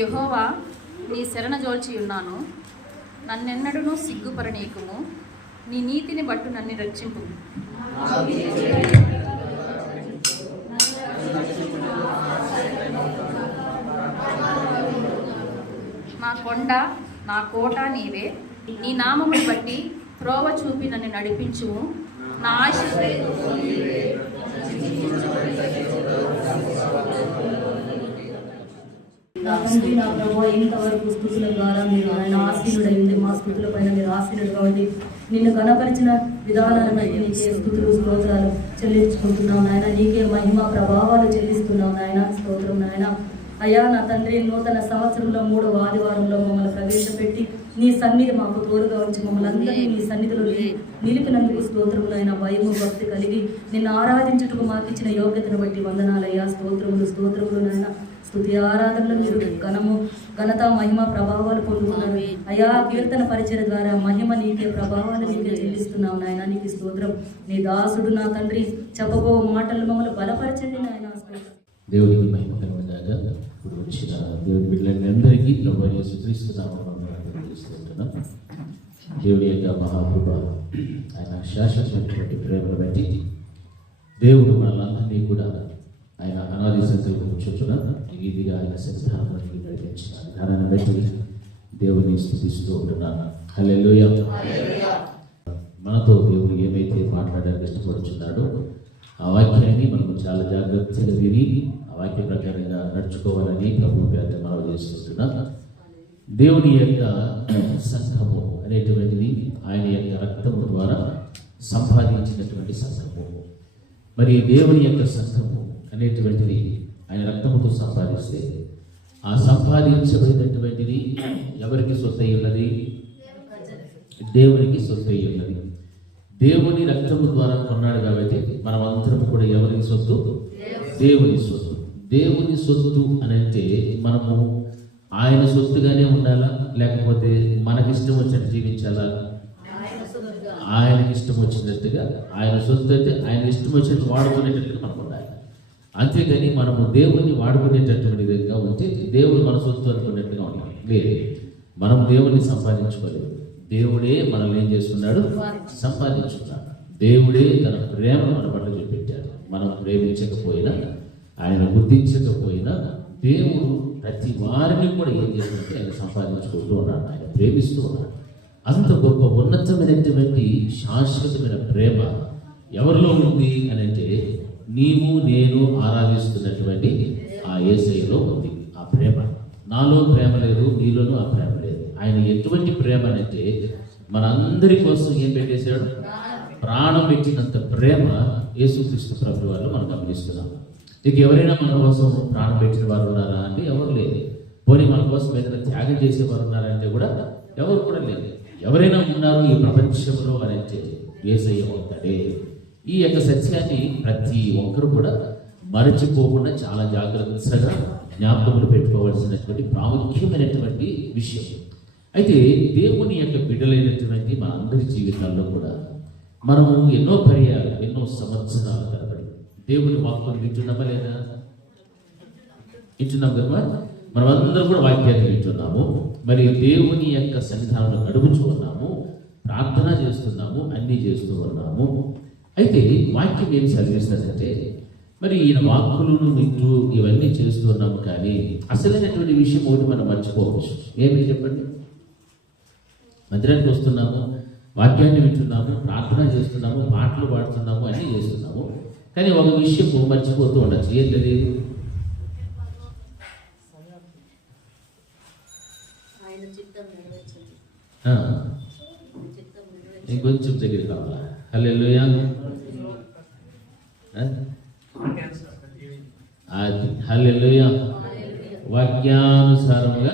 యెహోవా, నీ శరణ జోల్చి ఉన్నాను. నన్నెన్నడూ సిగ్గుపరనీకుము. నీ నీతిని బట్టు నన్ను రక్షింపు. నా కొండ, నా కోట నీవే. నీ నామమును బట్టి త్రోవ చూపి నన్ను నడిపించుము. నా ఆశ నా తండ్రి, నా ప్రభు, ఇంతవరకు స్థుతుల ద్వారా మీరు ఆయన ఆసీనుడైంది. మా స్థుతుల పైన మీరు ఆసీనుడు కాబట్టి నిన్ను కనపరిచిన విధానాలను బట్టి నీకే స్థుతులు స్తోత్రాలు చెల్లించుకుంటున్నావు నాయన. నీకే మహిమ ప్రభావాలు చెల్లిస్తున్నావు నాయన. స్తోత్రం నాయన. అయ్యా నా తండ్రి, నూతన సంవత్సరంలో 3వ ఆదివారంలో మమ్మల్ని ప్రవేశపెట్టి నీ సన్నిధి మాకు తోడుగా ఉంచి మమ్మల్ని అందరినీ నీ సన్నిధిలో నిలిపినందుకు స్తోత్రములైన భయము భక్తి కలిగి నిన్ను ఆరాధించుటకు మాకు ఇచ్చిన యోగ్యతను బట్టి వందనాలయ్యా. స్తోత్రములు నాయన. స్తుతి ఆరాధనలో మీరు ఘనత మహిమ ప్రభావాలు పొందుతున్నారు అయ్యా. కీర్తన పరిచయ ద్వారా మహిమ నీకే, ప్రభావాలు నీకే చెల్లిస్తున్నావు నాయన. నీకు స్తోత్రం. నీ దాసుడు నా తండ్రి చెప్పబో మాటలు మమ్మల్ని బలపరచండి నాయన. దేవుడికి మహిమ కలుగుగాక. ఇప్పుడు వచ్చిన దేవుడి బిడ్డలందరికీ ప్రభువైన యేసుక్రీస్తు నామమున తెలియజేస్తున్నాం. దేవుడి యొక్క మహాకృప, ఆయన శాశ్వతమైనటువంటి ప్రేమను బట్టి దేవుడు మనలందరినీ కూడా ఆయన అనాది సంకల్పం చొప్పున ఈ రీతిగా ఆయన సిద్ధాంతానికి నడిపించిన విధానాన్ని బట్టి దేవుని స్తుతిస్తూ ఉంటున్నాను. హల్లెలూయా. మనతో దేవుడు ఏమైతే మాట్లాడడానికి ఇష్టపడుతున్నాడో ఆ వాక్యాన్ని మనం చాలా జాగ్రత్తగా విని ఆ వాక్య ప్రకారంగా నడుచుకోవాలని ప్రభు పేరిట మనం చేస్తున్నాం. దేవుని యొక్క సంఘము అనేటువంటిది ఆయన యొక్క రక్తము ద్వారా సంపాదించినటువంటి సంఘము. మరి దేవుని యొక్క సంఘము అనేటువంటిది ఆయన రక్తముతో సంపాదిస్తే ఆ సంపాదించబడినటువంటిది ఎవరికి సొత్తు అయి ఉన్నది? దేవునికి సొత్తు అయి ఉన్నది. దేవుని రక్తము ద్వారా కొన్నాడు కాబట్టి మనం అందరం కూడా ఎవరికి సొత్తు? దేవుని సొత్తు. దేవుని సొత్తు అని అంటే మనము ఆయన సొత్తుగానే ఉండాలా, లేకపోతే మనకిష్టం వచ్చినట్టు జీవించాలా? ఆయనకి ఇష్టం వచ్చినట్టుగా, ఆయన సొత్తు అయితే ఆయన ఇష్టం వచ్చినట్టు వాడుకునేటట్టుగా మనం ఉండాలి. అంతేగాని మనము దేవుణ్ణి వాడుకునేటటువంటి విధంగా ఉంటే దేవుడు మన సొత్తు అనుకున్నట్టుగా ఉండాలి. లేదు, మనం దేవుణ్ణి సంపాదించుకోలేదు. దేవుడే మనల్ని ఏం చేస్తున్నాడు? సంపాదించుకున్నాడు. దేవుడే తన ప్రేమ మన పట్ల చూపెట్టాడు. మనం ప్రేమించకపోయినా, ఆయన గుర్తించకపోయినా దేవుడు ప్రతి వారిని కూడా ఏం చేసినట్టు ఆయన సంపాదించుకుంటూ ఉన్నాడు. ఆయన ప్రేమిస్తూ ఉన్నాడు. అంత గొప్ప ఉన్నతమైనటువంటి శాశ్వతమైన ప్రేమ ఎవరిలో ఉంది అని అంటే నీవు నేను ఆరాధిస్తున్నటువంటి ఆ యేసయ్యలో ఉంది ఆ ప్రేమ. నాలో ప్రేమ లేదు, నీలోనూ ఆ ప్రేమ లేదు. ఆయన ఎటువంటి ప్రేమ అంటే మనందరి కోసం ఏం పెట్టేశాడు? ప్రాణం పెట్టినంత ప్రేమ యేసుక్రీస్తు ప్రభు వారిలో మనం గమనిస్తున్నాం. ఇక ఎవరైనా మన కోసం ప్రాణం పెట్టిన వారు ఉన్నారా అంటే ఎవరు లేదు. పోనీ మన కోసం ఏదైనా త్యాగం చేసేవారు ఉన్నారంటే కూడా ఎవరు కూడా లేదు. ఎవరైనా ఉన్నారు ఈ ప్రపంచంలో అని అంటే యేసయ్య అవుతాడే. ఈ యొక్క సత్యాన్ని ప్రతి ఒక్కరు కూడా మరచిపోకుండా చాలా జాగ్రత్తగా జ్ఞాపకములు పెట్టుకోవాల్సినటువంటి ప్రాముఖ్యమైనటువంటి విషయం. అయితే దేవుని యొక్క బిడ్డలైనటువంటి మన అందరి జీవితాల్లో కూడా మనము ఎన్నో పర్యాలు, ఎన్నో సంవత్సరాల తరబడి దేవుని వాక్యాన్ని వింటున్నామా లేదా? వింటున్నాం కదా. మనం అందరం కూడా వాక్యాన్ని వింటున్నాము. మరి దేవుని యొక్క సన్నిధానంలో నడుపుచూ ఉన్నాము, ప్రార్థన చేస్తున్నాము, అన్నీ చేస్తూ ఉన్నాము. అయితే వాక్యం ఏం చదివిస్తుందంటే మరి ఈయన వాక్కులను వింటూ ఇవన్నీ చేస్తూ ఉన్నాము, కానీ అసలైనటువంటి విషయం ఒకటి మనం మర్చిపోవచ్చు. ఏమి చెప్పండి? మందిరానికి వస్తున్నాము, వాక్యాన్ని వింటున్నాము, ప్రార్థన చేస్తున్నాము, పాటలు పాడుతున్నాము, అన్నీ చేస్తున్నాము, కానీ ఒక విషయం మర్చిపోతూ ఉండొచ్చు. ఏంటది? ఇంకొంచెం దగ్గర కావాలా? హల్లెలూయా. హల్లెలూయా. వాక్యానుసారముగా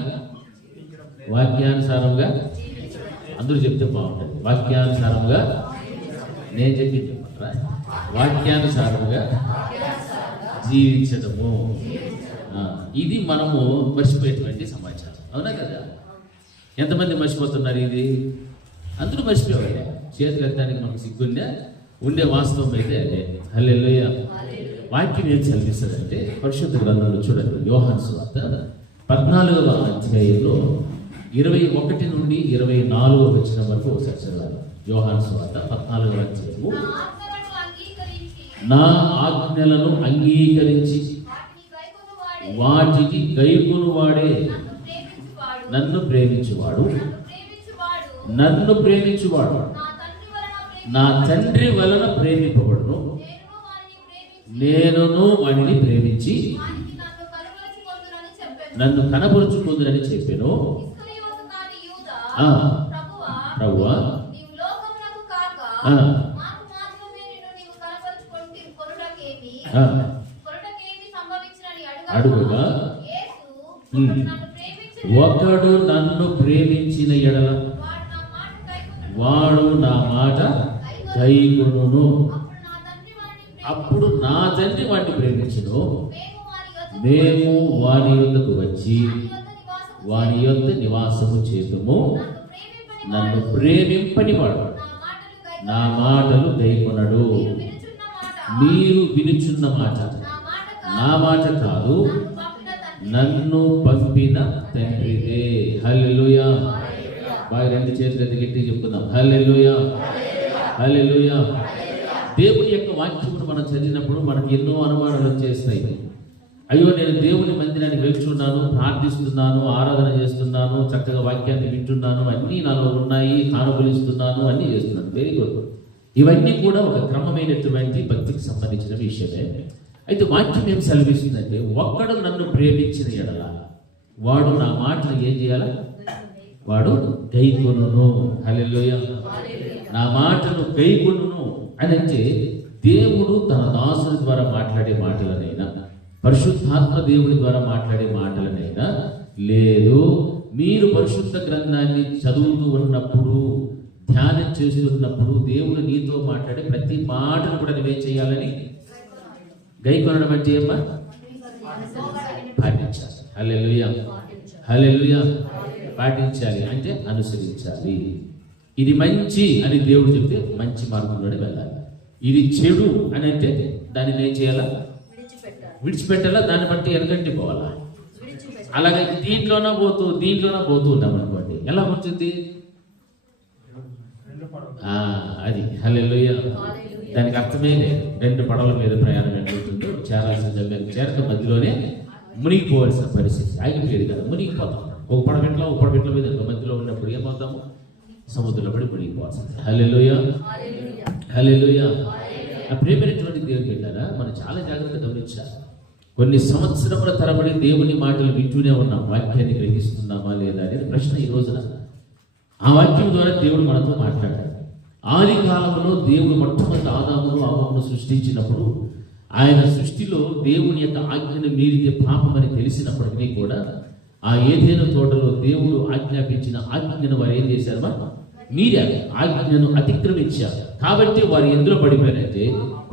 అందరూ చెప్తే బాగుంటుంది. వాక్యానుసారముగా నేను చెప్పి చెప్పరా? వాక్యానుసారముగా జీవించడము, ఇది మనము మర్చిపోయేటువంటి సమాచారం. అవునా కదా? ఎంతమంది మర్చిపోతున్నారు ఇది? అందరూ మర్చిపోవాలి. చేతులు ఎత్తడానికి మనకు సిగ్గుండే ఉండే వాస్తవం అయితే అదే. హల్లెలూయా. వాక్యం ఏం చదివిస్తుందంటే పరిశుద్ధ గ్రంథంలో చూడండి, యోహాను సువార్త 14వ అధ్యాయంలో 21 నుండి 24 వచ్చిన వరకు ఒకసారి చదవాలి. యోహాను సువార్త 14వ అధ్యాయము. నా ఆజ్ఞలను అంగీకరించి వాటికి గైకొనువాడే నన్ను ప్రేమించువాడు నా తండ్రి వలన ప్రేమింపబడును, నేనును వాడిని ప్రేమించి నన్ను కనపరుచుకుందునని చెప్పాను. ప్రభువా, అడుగుగా ఒకడు నన్ను ప్రేమించిన ఎడల వాడు నా మాట కైకొనును, అప్పుడు నా తండ్రి వాడిని ప్రేమించును, మేము వాని యొద్దకు వచ్చి వాని యొద్ద నివాసము చేతుము. నన్ను ప్రేమింపని వాడు నా మాటలు కైకొనడు. మీరు వినుచున్న మాట నా మాట కాదు, నన్ను పంపిన తండ్రిదే. హల్లెలూయా. బాగా రెండు చేతులు గట్టి చెప్పుకుందాం. హల్లెలూయా, హల్లెలూయా. దేవుని యొక్క వాక్యమును మనం చదివినప్పుడు మనకు ఎన్నో అనుమానాలు వచ్చేస్తాయి. అయ్యో, నేను దేవుని మందిరానికి వెళ్తున్నాను, ప్రార్థిస్తున్నాను, ఆరాధన చేస్తున్నాను, చక్కగా వాక్యాన్ని వింటున్నాను, అన్నీ నాలో ఉన్నాయి, కానుకలిస్తున్నాను, అన్నీ చేస్తున్నాను. Very good. ఇవన్నీ కూడా ఒక క్రమమైనటువంటి భక్తికి సంబంధించిన విషయమే. అయితే వాక్యం ఏం సెలవిస్తుందంటే, ఒక్కడు నన్ను ప్రేమించిన ఎడల వాడు నా మాటను ఏం చేయాల? వాడు గైకొనును. హల్లెలూయా. నా మాటను గైకొనును అని అంటే దేవుడు తన దాసుని ద్వారా మాట్లాడే మాటలనైనా, పరిశుద్ధాత్మ దేవుని ద్వారా మాట్లాడే మాటలనైనా, లేదు మీరు పరిశుద్ధ గ్రంథాన్ని చదువుతూ ఉన్నప్పుడు, ధ్యానం చేస్తున్నప్పుడు దేవుడు నీతో మాట్లాడే ప్రతి మాటను కూడా నువ్వేం చేయాలని? గైకొనడం అంటే ఏమ్మా? పాటించాలి. హల్లెలూయా, హల్లెలూయా. పాటించాలి అంటే అనుసరించాలి. ఇది మంచి అని దేవుడు చెప్తే మంచి మార్గంలోనే వెళ్ళాలి. ఇది చెడు అని అంటే దాన్ని ఏం చేయాలా? విడిచిపెట్టాలా. దాన్ని బట్టి వెనకంటి పోవాలా. అలాగే దీంట్లోనే పోతూ ఉన్నాం అనుకోండి, ఎలా ఉంటుంది? అది హల్లెలూయా. దానికి అర్థమే లేదు. రెండు పడవల మీద ప్రయాణం ఎట్లుంటుందో చేరాల్సిన జగన్ చేరక మధ్యలోనే మునిగిపోవాల్సిన పరిస్థితి. ఆగిపోయేది కదా, మునిగిపోతాం. ఒక పడవెట్ల మీద మధ్యలో ఉన్నప్పుడు ఏమవుతాము? సముద్రంలో పడి మునిగిపోవాల్సింది. హల్లెలూయా, హల్లెలూయా. ఆ ప్రేమైనటువంటి దేవుని బిడ్డలారా, మనం చాలా జాగ్రత్తగా గమనించాలి. కొన్ని సంవత్సరముల తరబడి దేవుని మాటలు వింటూనే ఉన్నాం, వాక్యాన్ని గ్రహిస్తున్నామా లేదా అనేది ప్రశ్న ఈ రోజున. ఆ వాక్యం ద్వారా దేవుడు మనతో మాట్లాడాడు. ఆది కాలంలో దేవుడు మొట్టమొదటి ఆదామును అవ్వను సృష్టించినప్పుడు, ఆయన సృష్టిలో దేవుని యొక్క ఆజ్ఞను మీరితే పాపమని తెలిసినప్పటికీ కూడా ఆ ఏదైనా తోటలో దేవుడు ఆజ్ఞాపించిన ఆజ్ఞను వారు ఏం చేశారు? మీరారు, ఆజ్ఞను అతిక్రమించారు. కాబట్టి వారు ఎందులో పడిపోయారంటే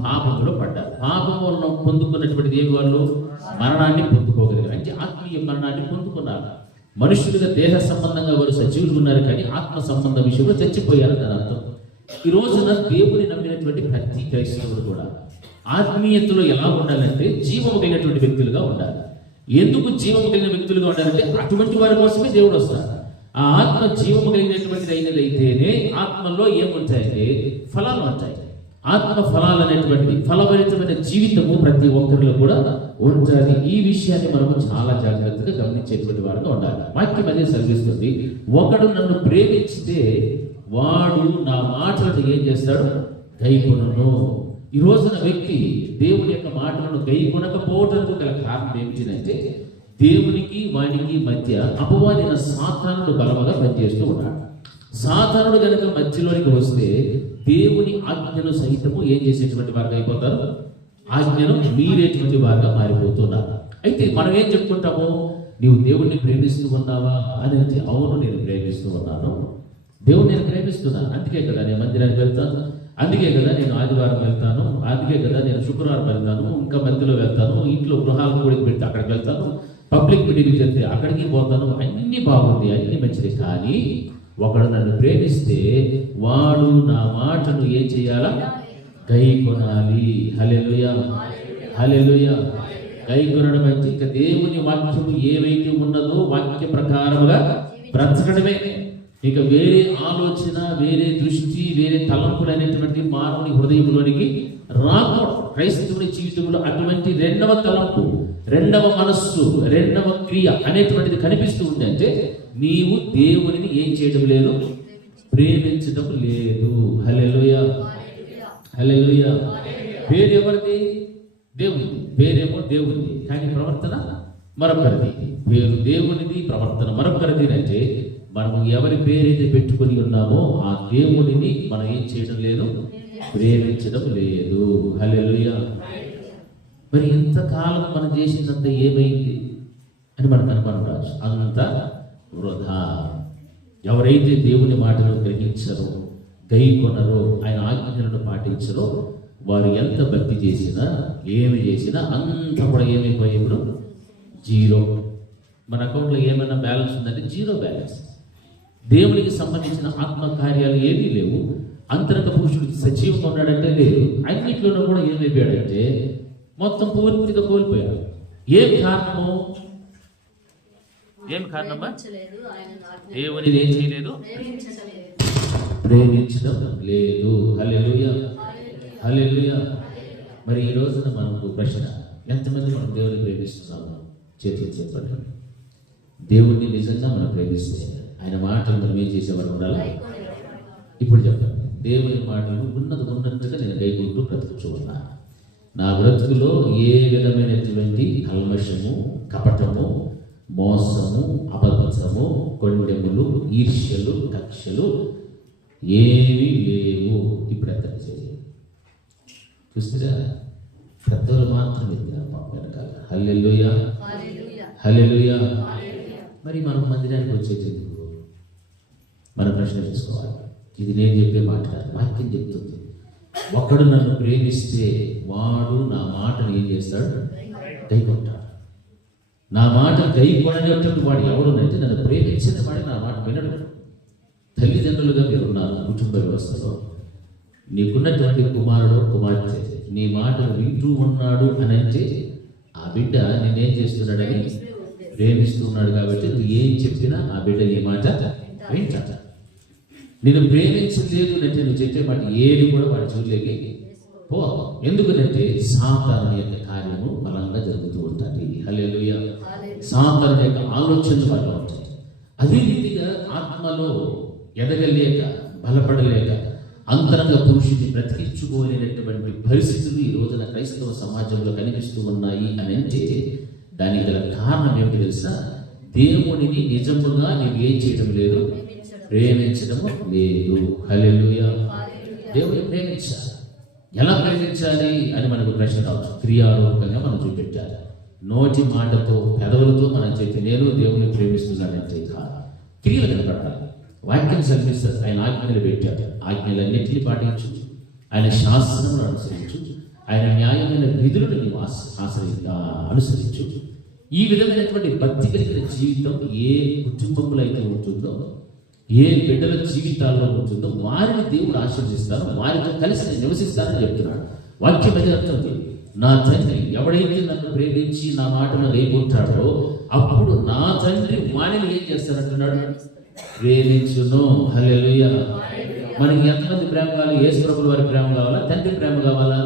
పాపంలో పడ్డారు. పాపం వలన పొందుకున్నటువంటిది ఏమి? వాళ్ళు మరణాన్ని పొందుకోగలిగారు. అంటే ఆత్మీయ మరణాన్ని పొందుకున్నారు. మనుషులుగా దేహ సంబంధంగా వారు సజీవులు ఉన్నారు, కానీ ఆత్మ సంబంధ విషయంలో చచ్చిపోయారు. దాని అర్థం ఈ రోజున దేవుని నమ్మినటువంటి ప్రతి క్రైస్తవుడు కూడా ఆత్మీయతలో ఎలా ఉండాలంటే జీవము కలిగినటువంటి వ్యక్తులుగా ఉండాలి. ఎందుకు జీవము కలిగిన వ్యక్తులుగా ఉండాలంటే అటువంటి వారి కోసమే దేవుడు వస్తారు. ఆ ఆత్మ జీవము కలిగినటువంటిది అయినదైతేనే ఆత్మలో ఏముంటాయంటే ఫలాలు ఉంటాయి. ఆత్మ ఫలాలు అనేటువంటిది ఫలభరితమైన జీవితము ప్రతి ఒక్కరిలో కూడా ఉంటుంది. ఈ విషయాన్ని మనము చాలా జాగ్రత్తగా గమనించేటువంటి వారుగా ఉండాలి. వాక్యం అదే సెలవిస్తుంది, ఒకడు నన్ను ప్రేమించితే వాడు నా మాటలను ఏం చేస్తాడు? గైకొనును. ఈ రోజున వ్యక్తి దేవుని యొక్క మాటలను గైకొనకపోవడానికి గల కారణం ఏమిటంటే దేవునికి వానికి మధ్య అపవాదైన సాతానుడు బలముగా పనిచేస్తూ ఉన్నాడు. సాతానుడు కనుక మధ్యలోనికి వస్తే దేవుని ఆజ్ఞను సహితము ఏం చేసేటువంటి వారుగా అయిపోతారు? ఆజ్ఞను మీరేటువంటి వారుగా మారిపోతున్నారు. అయితే మనం ఏం చెప్పుకుంటాము? నీవు దేవుణ్ణి ప్రేమిస్తూ ఉన్నావా అని అంటే, అవును నేను ప్రేమిస్తూ ఉన్నాను, దేవుడు నేను ప్రేమిస్తున్నాను, అందుకే కదా నేను మందిరానికి వెళ్తాను, అందుకే కదా నేను ఆదివారం వెళ్తాను, అందుకే కదా నేను శుక్రవారం వెళ్తాను, ఇంకా మధ్యలో వెళ్తాను, ఇంట్లో గృహాలు కూడికి పెడితే అక్కడికి వెళ్తాను, పబ్లిక్ మీటింగ్ చెప్తే అక్కడికి పోతాను, అన్ని బాగుంది, అన్ని మంచిది. కానీ ఒకడు నన్ను ప్రేమిస్తే వాడు నా మాటను ఏం చేయాలా? గైకొనాలి. హల్లెలూయా, హల్లెలూయా. గైకొనడం అంటే ఇక దేవుని వాక్యము ఏవైతే ఉన్నదో వాక్య ప్రకారముగా బ్రతకడమే. ఇక వేరే ఆలోచన, వేరే దృష్టి, వేరే తలంపులు అనేటువంటి మానవుని హృదయంలోనికి రాకూడదు. క్రైస్తవుని జీవితంలో అటువంటి రెండవ తలంపు, రెండవ మనస్సు, రెండవ క్రియ అనేటువంటిది కనిపిస్తూ ఉంది. అంటే నీవు దేవునిని ఏం చేయడం లేదు, ప్రేమించడం లేదు. హల్లెలూయా, హల్లెలూయా. పేరు ఎవరిది? దేవుని. పేరేమో దేవునిది, కానీ ప్రవర్తన మరొకరిది. పేరు దేవునిది, ప్రవర్తన మరొకరిది. అంటే మనం ఎవరి పేరైతే పెట్టుకొని ఉన్నామో ఆ దేవునిని మనం ఏం చేయడం లేదు, ప్రేమించడం లేదు. హల్లెలూయా. మరి ఇంతకాలం మనం చేసినంత ఏమైంది అని మనకు అనుమానం రావచ్చు. అంత వృధా. ఎవరైతే దేవుని మాటలు గ్రహించరో, గైకొనరో, ఆయన ఆజ్ఞలను పాటించరో, వారు ఎంత భక్తి చేసినా, ఏమి చేసినా అంత కూడా ఏమైపోయి ఇప్పుడు జీరో. మన అకౌంట్లో ఏమైనా బ్యాలెన్స్ ఉందంటే జీరో బ్యాలెన్స్. దేవునికి సంబంధించిన ఆత్మ కార్యాలు ఏమీ లేవు. అంతరంగ పురుషుడు సజీవంగా ఉన్నాడంటే లేదు. అన్నింటిలోనూ కూడా ఏమైపోయాడంటే మొత్తం పూర్తిగా కోల్పోయాడు. ఏం కారణము? ఏం కారణమా? దేవుని ఏం చేయలేదు, ప్రేమించడం లేదు. హల్లెలూయా, హల్లెలూయా. మరి ఈ రోజున మనకు ప్రశ్న, ఎంతమంది మనం దేవుని ప్రేమిస్తున్నాము? చేతులు చెప్పండి. దేవుణ్ణి నిజంగా మనం ప్రేమిస్తే ఆయన మాటలు మనం ఏం చేసేవారు ఉండాలి? ఇప్పుడు చెప్పండి. దేవుని మాటలు ఉన్నట్టుగా నేను గైకుంటూ బ్రతుకుతూ ఉన్నా. నా బ్రతుకులో ఏ విధమైనటువంటి కల్మషము, కపటము, మోసము, అబద్ధము, కొండెములు, ఈర్ష్యలు, కక్షలు ఏమీ లేవు. ఇప్పుడు ఎంత చూస్తారా? పెద్దలు మాత్రం వెనకాల. హల్లెలూయా, హల్లెలూయా. మరి మనం మందిరానికి వచ్చేందుకు మనం ప్రశ్న చేసుకోవాలి. ఇది నేను చెప్పే మాట కాదు, వాక్యం చెప్తుంది. ఒకడు నన్ను ప్రేమిస్తే వాడు నా మాటను ఏం చేస్తాడు? గైకొంటాడు. నా మాట గైకొననేటువంటి వాడు ఎవడునంటే నన్ను ప్రేమించిన వాడు నా మాట వినడు. తల్లిదండ్రులుగా మీరు ఉన్నారు కుటుంబ వ్యవస్థలో. నీకున్నటువంటి కుమారుడు, కుమార్తె నీ మాటను వింటూ ఉన్నాడు అని అంటే ఆ బిడ్డ నేనేం చేస్తున్నాడని ప్రేమిస్తున్నాడు. కాబట్టి నువ్వు ఏం చెప్పినా ఆ బిడ్డ నీ మాట వింటాడు. నేను ప్రేమించలేదు అంటే నువ్వు చెప్పే మాట ఏది కూడా వాడి చూడలేక పో. ఎందుకంటే సాతాను యొక్క కార్యము బలంగా జరుగుతూ ఉంటుంది. హల్లెలూయా. సాతాను యొక్క ఆలోచనలు వల్ల ఉంటాయి. అదే రీతిగా ఆత్మలో ఎదగలేక, బలపడలేక, అంతరంగ పురుషుని బ్రతికించుకోలేనటువంటి పరిస్థితులు ఈ రోజున క్రైస్తవ సమాజంలో కనిపిస్తూ ఉన్నాయి అని అంటే దానికి గల కారణం ఏమిటి తెలుసా? దేవునిని నిజముగా నీవు ఏం చేయడం లేదు, ప్రేమించడం లేదు. హల్లెలూయా. దేవుని ప్రేమించాలి. ఎలా ప్రేమించాలి అని మనకు ప్రశ్న రావచ్చు. క్రియారూపంగా మనం చూపెట్టాలి. నోటి మాటతో, పెదవులతో మనం చెప్పి నేను దేవుని ప్రేమిస్తున్నానంటే కాదు, క్రియలు కనపడాలి. వాక్యం చదివిస్తారు. ఆయన ఆజ్ఞలు పెట్టాడు. ఆజ్ఞలన్నింటినీ పాటించు, ఆయన శాస్త్రములను అనుసరించు, ఆయన న్యాయమైన విధులను నీవు అనుసరించు. ఈ విధమైనటువంటి భక్తి కలిగిన జీవితం ఏ కుటుంబంలో అయితే ఉంటుందో, ఏ బిడ్డల జీవితాల్లో ఉంటుందో వారిని దేవుడు ఆశీర్వదిస్తారు, వారితో కలిసి నేను నివసిస్తానని చెప్తున్నాడు. వాక్యం అది అర్థం. నా తండ్రి ఎవడైతే నన్ను ప్రేమించి నా మాటను రేపుంటాడో అప్పుడు నా తండ్రి వారిని ఏం చేస్తానంటున్నాడు? ప్రేమించును. హల్లెలూయా. మనకి ఎంతమంది ప్రేమ కావాలి? యేసు ప్రభువు వారి ప్రేమ కావాలా? తండ్రి ప్రేమ కావాలా?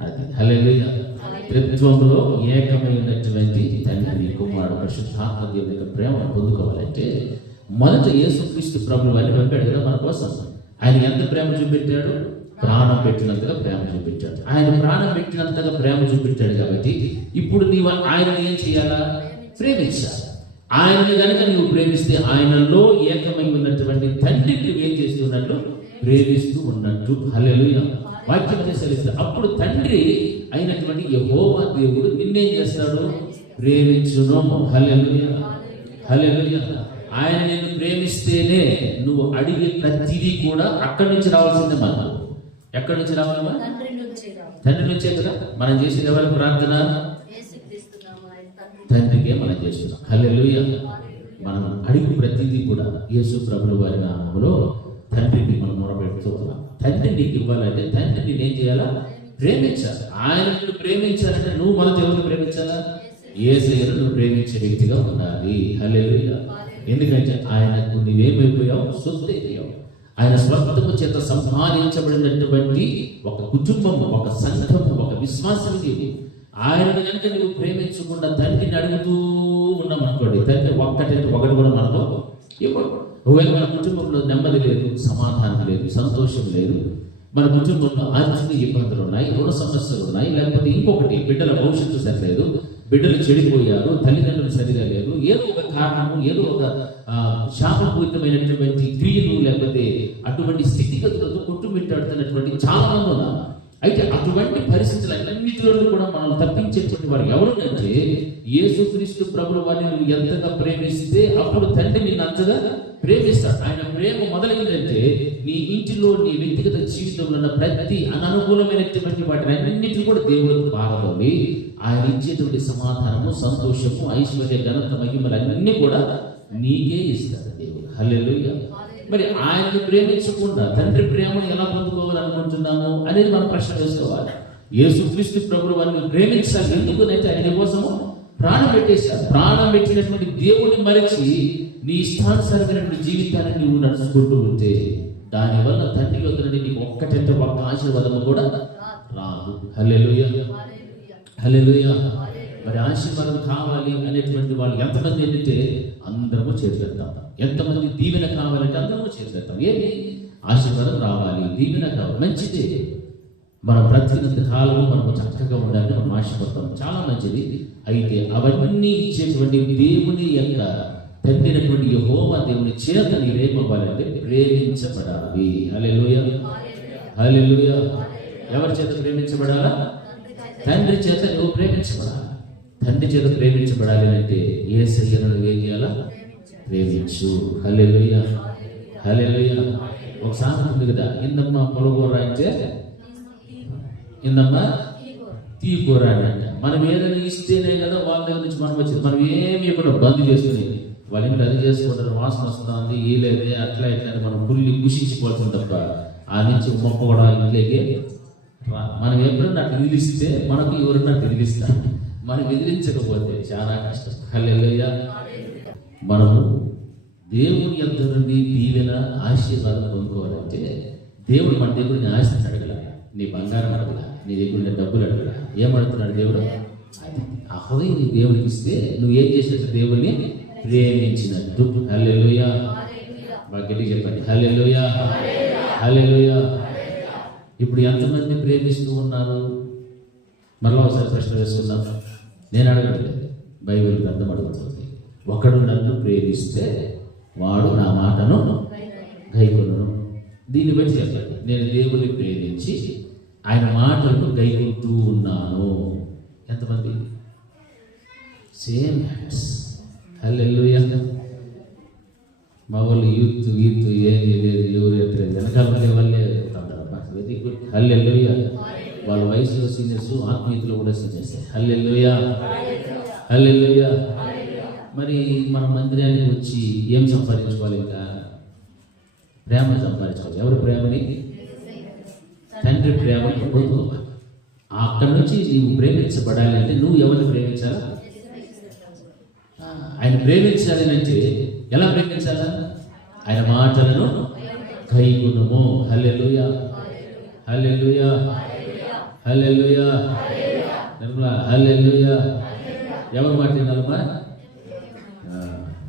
అది హల్లెలూయా. త్రిత్వంలో ఏకమైనటువంటి తండ్రి, కుమారుడు, పరిశుద్ధాత్మ దేవుని యొక్క ప్రేమను పొందుకోవాలంటే మొదట యేసుక్రీస్తు ప్రభువు వారిని పంపాడు కదా మన కోసం. ఆయన ఎంత ప్రేమ చూపెట్టాడు? ప్రాణం పెట్టినంతగా ప్రేమ చూపించాడు. ఆయన ప్రాణం పెట్టినంతగా ప్రేమ చూపించాడు. కాబట్టి ఇప్పుడు నీవు ఆయనను ఏం చేయాలా? ప్రేమించాలి. ఆయనని కనుక నువ్వు ప్రేమిస్తే ఆయనలో ఏకమై ఉన్నటువంటి తండ్రిని నువ్వేం చేస్తున్నట్లు? ప్రేమిస్తూ ఉన్నట్టు. హల్లెలూయా. వాక్యం అనుసరిస్తాడు. అప్పుడు తండ్రి అయినటువంటి యెహోవా దేవుడు నిన్నేం చేస్తాడు? ప్రేమించును. హల్లెలూయా, హల్లెలూయా. ఆయన నిన్ను ప్రేమిస్తేనే నువ్వు అడిగే ప్రతిదీ కూడా అక్కడి నుంచి రావాల్సిందే. మనం ఎక్కడి నుంచి రావాలమ్మా? తండ్రి నుంచే కదా. మనం చేసేది ఎవరి ప్రార్థన? తండ్రికే మనం చేస్తున్నాం. హల్లెలూయా. మనం అడిగి ప్రతిదీ కూడా యేసు ప్రభువు వారి నామములో తండ్రికి మనం మొరపెడుతూ ఉన్నాం. తండ్రి నీకు ఇవ్వాలంటే తండ్రి నేనేం చేయాలా? ప్రేమించాలి. ఆయన నిన్ను ప్రేమించాలంటే నువ్వు మొదట ఎవరిని ప్రేమించాలా? యేసయ్యను నువ్వు ప్రేమించే వ్యక్తిగా ఉండాలి. హల్లెలూయా. ఎందుకంటే ఆయనకు నీవేమైపోయావు? సొత్తు అయిపోయావు. ఆయన స్వత్వము చేత సంపాదించబడినటువంటి ఒక కుటుంబం, ఒక సంఘం, ఒక విశ్వాసం నీవు. ఆయనను కనుక నువ్వు ప్రేమించకుండా తండ్రిని అడుగుతూ ఉన్నామనుకోండి, తండ్రి ఒకటి కూడా మనకు ఇవ్వడు. ఒకవేళ మన కుటుంబంలో నెమ్మది లేదు, సమాధానం లేదు, సంతోషం లేదు, మన కుటుంబంలో ఆర్థిక ఇబ్బందులు ఉన్నాయి, రుణ సమస్యలు ఉన్నాయి, లేకపోతే ఇంకొకటి బిడ్డల భవిష్యత్తు సరిలేదు, బిడ్డలు చెడిపోయారు, తల్లిదండ్రులు సరిగా లేరు, ఏదో ఒక కారణము, ఏదో ఒక శాపపూరితమైనటువంటి క్రియలు, లేకపోతే అటువంటి స్థితిగతులతో కొట్టుమిట్టాడుతున్నటువంటి చాలా మంది ఉన్నారు. అయితే అటువంటి పరిస్థితులన్నింటిలో కూడా మనం తప్పించేటువంటి వారు ఎవరుంటే యేసుక్రీస్తు ప్రభువు వారిని నువ్వు ఎంతగా ప్రేమిస్తే అప్పుడు తండ్రి నిన్ను అంతగా ప్రేమిస్తాడు. ఆయన ప్రేమ మొదలైందంటే నీ ఇంటిలో, నీ వ్యక్తిగత జీవితంలో ఉన్న ప్రతి అననుకూలమైనటువంటి వాటిని అన్నింటినీ కూడా దేవుడికి పారదోలి ఆయన ఇచ్చేటువంటి సమాధానము, సంతోషము, ఐశ్వర్య, ఘనత, మహిమలు అన్నీ కూడా నీకే ఇస్తాడు దేవుడు. హల్లెలూయా. మరి ఆయన్ని ప్రేమించకుండా తండ్రి ప్రేమను ఎలా పొందుకోవాలనుకుంటున్నాము అనేది మనం ప్రశ్న వేసుకోవాలి. యేసుక్రీస్తు ప్రభువు వారిని ప్రేమించాలి. ఎందుకునైతే ఆయన కోసము ప్రాణం పెట్టేశారు. ప్రాణం పెట్టినటువంటి దేవుడిని మరచి నీ ఇష్టానుసారమైనటువంటి జీవితాన్ని నువ్వు నడుచుకుంటూ ఉంటే దానివల్ల తండ్రి యొక్క నుండి నీకు ఒక్కటంటే ఒక్క ఆశీర్వాదము కూడా రాదు. హల్లెలూయా. హల్లెలూయా. మరి ఆశీర్వాదం కావాలి అనేటువంటి వాళ్ళు ఎంతమంది ఏంటంటే అందరము చేరుతాం. ఎంతమంది దీవెన కావాలంటే అందరము చేరుతాం. ఏమి ఆశీర్వాదం రావాలి, దీవెన కావాలి, మంచిదే. మనం బ్రతికినంత కాలము మనము చక్కగా ఉండాలని మనం ఆశపడతాం, చాలా మంచిది. అయితే అవన్నీ ఇచ్చేటువంటి దేవుని యొక్క తండ్రినటువంటి యెహోవా దేవుని చేత నీవేమవ్వాలంటే ప్రేమించబడాలి. హల్లెలూయా. హల్లెలూయా. ఎవరి చేత ప్రేమించబడాలా? తండ్రి చేత నువ్వు ప్రేమించబడాలి. తండ్రి చేత ప్రేమించబడాలి అంటే యేసయ్యను నువ్వు ఏం చేయాలా? ప్రేమించు. హల్లెలూయా. హల్లెలూయా. ఒక సామెత ఉంది కదా, ఇందమ్మ పొలగూర అంటే ఇందమ్మ తీకూర అంటే. మనం ఏదైనా ఇస్తేనే కదా వాళ్ళ దగ్గర నుంచి మనం వచ్చింది. మనం ఏమి కూడా బంద్ చేసుకుని వాళ్ళ ఇంట్లో అది చేసుకుంటారు, వాసన వస్తుంది, ఈ లేదే అట్లా ఇట్లా మనం పుల్లి కుషించుకోవాల్సింది తప్ప ఆ నుంచి మొక్క కూడా ఇంట్లోకి మనం ఎప్పుడన్నా అట్లా నిలిస్తే మనకు ఎవరన్నా నిలిస్తారు. మనం ఎదిరించకపోతే చాలా కష్టం. హల్లెలూయా. మనము దేవుని యొక్క నుండి దీవెన, ఆశీర్వాదం పొందుకోవాలంటే దేవుడు మన దగ్గర నీ ఆస్తిని అడగల, నీ బంగారం అడగల, నీ దగ్గర డబ్బులు అడగల. ఏమడుగుతున్నాడు దేవుడు? అహోయి నీ దేవుడికి ఇస్తే నువ్వు ఏం చేసినట్టు? దేవుడిని ప్రేమించినట్టు. హల్లెలూయా. బాగా గట్టిగా చెప్పండి. హల్లెలూయా. హల్లెలూయా. ఇప్పుడు ఎంతమంది ప్రేమిస్తూ ఉన్నారు? మరలా ఒకసారి ప్రశ్న వేసుకుందాం. నేను అడగట్లేదు, బైబిల్ గ్రంథం అడుగుతుంది. ఒకడు నన్ను ప్రేమిస్తే వాడు నా మాటను గైకొనును. దీన్ని బట్టి చెప్పండి, నేను దేవుని ప్రేమించి ఆయన మాటలను గైకొంటూ ఉన్నాను. ఎంతమంది? Same hands. హల్లెలూయా. మా వాళ్ళు యూత్ ఏమీ లేదు, ఎవరు ఎత్తలేదు, వెనకాల వాళ్ళే వెళ్తారబ్బా. Very good. హల్లెలూయా. వాళ్ళ వయసులో సీనియర్స్, ఆత్మీయతలో కూడా సీనియర్స్. హల్లెలూయా. హల్లెలూయా. మరి మన మందిరానికి వచ్చి ఏం సంపాదించుకోవాలి? ఇంకా ప్రేమ సంపాదించుకోవాలి. ఎవరి ప్రేమని? తండ్రి ప్రేమని పొందుకోవాలి. అక్కడి నుంచి నీవు ప్రేమించబడాలి అంటే నువ్వు ఎవరిని ప్రేమించాలా? ఆయన ప్రేమించాలి అంటే ఎలా ప్రేమించాలా? ఆయన మాటలను గైకొనుము. హల్లెలూయా. హల్లెలూయా. హల్లెలూయా. హల్లెలూయా. ఎవరు మాట వినాలమ్మా?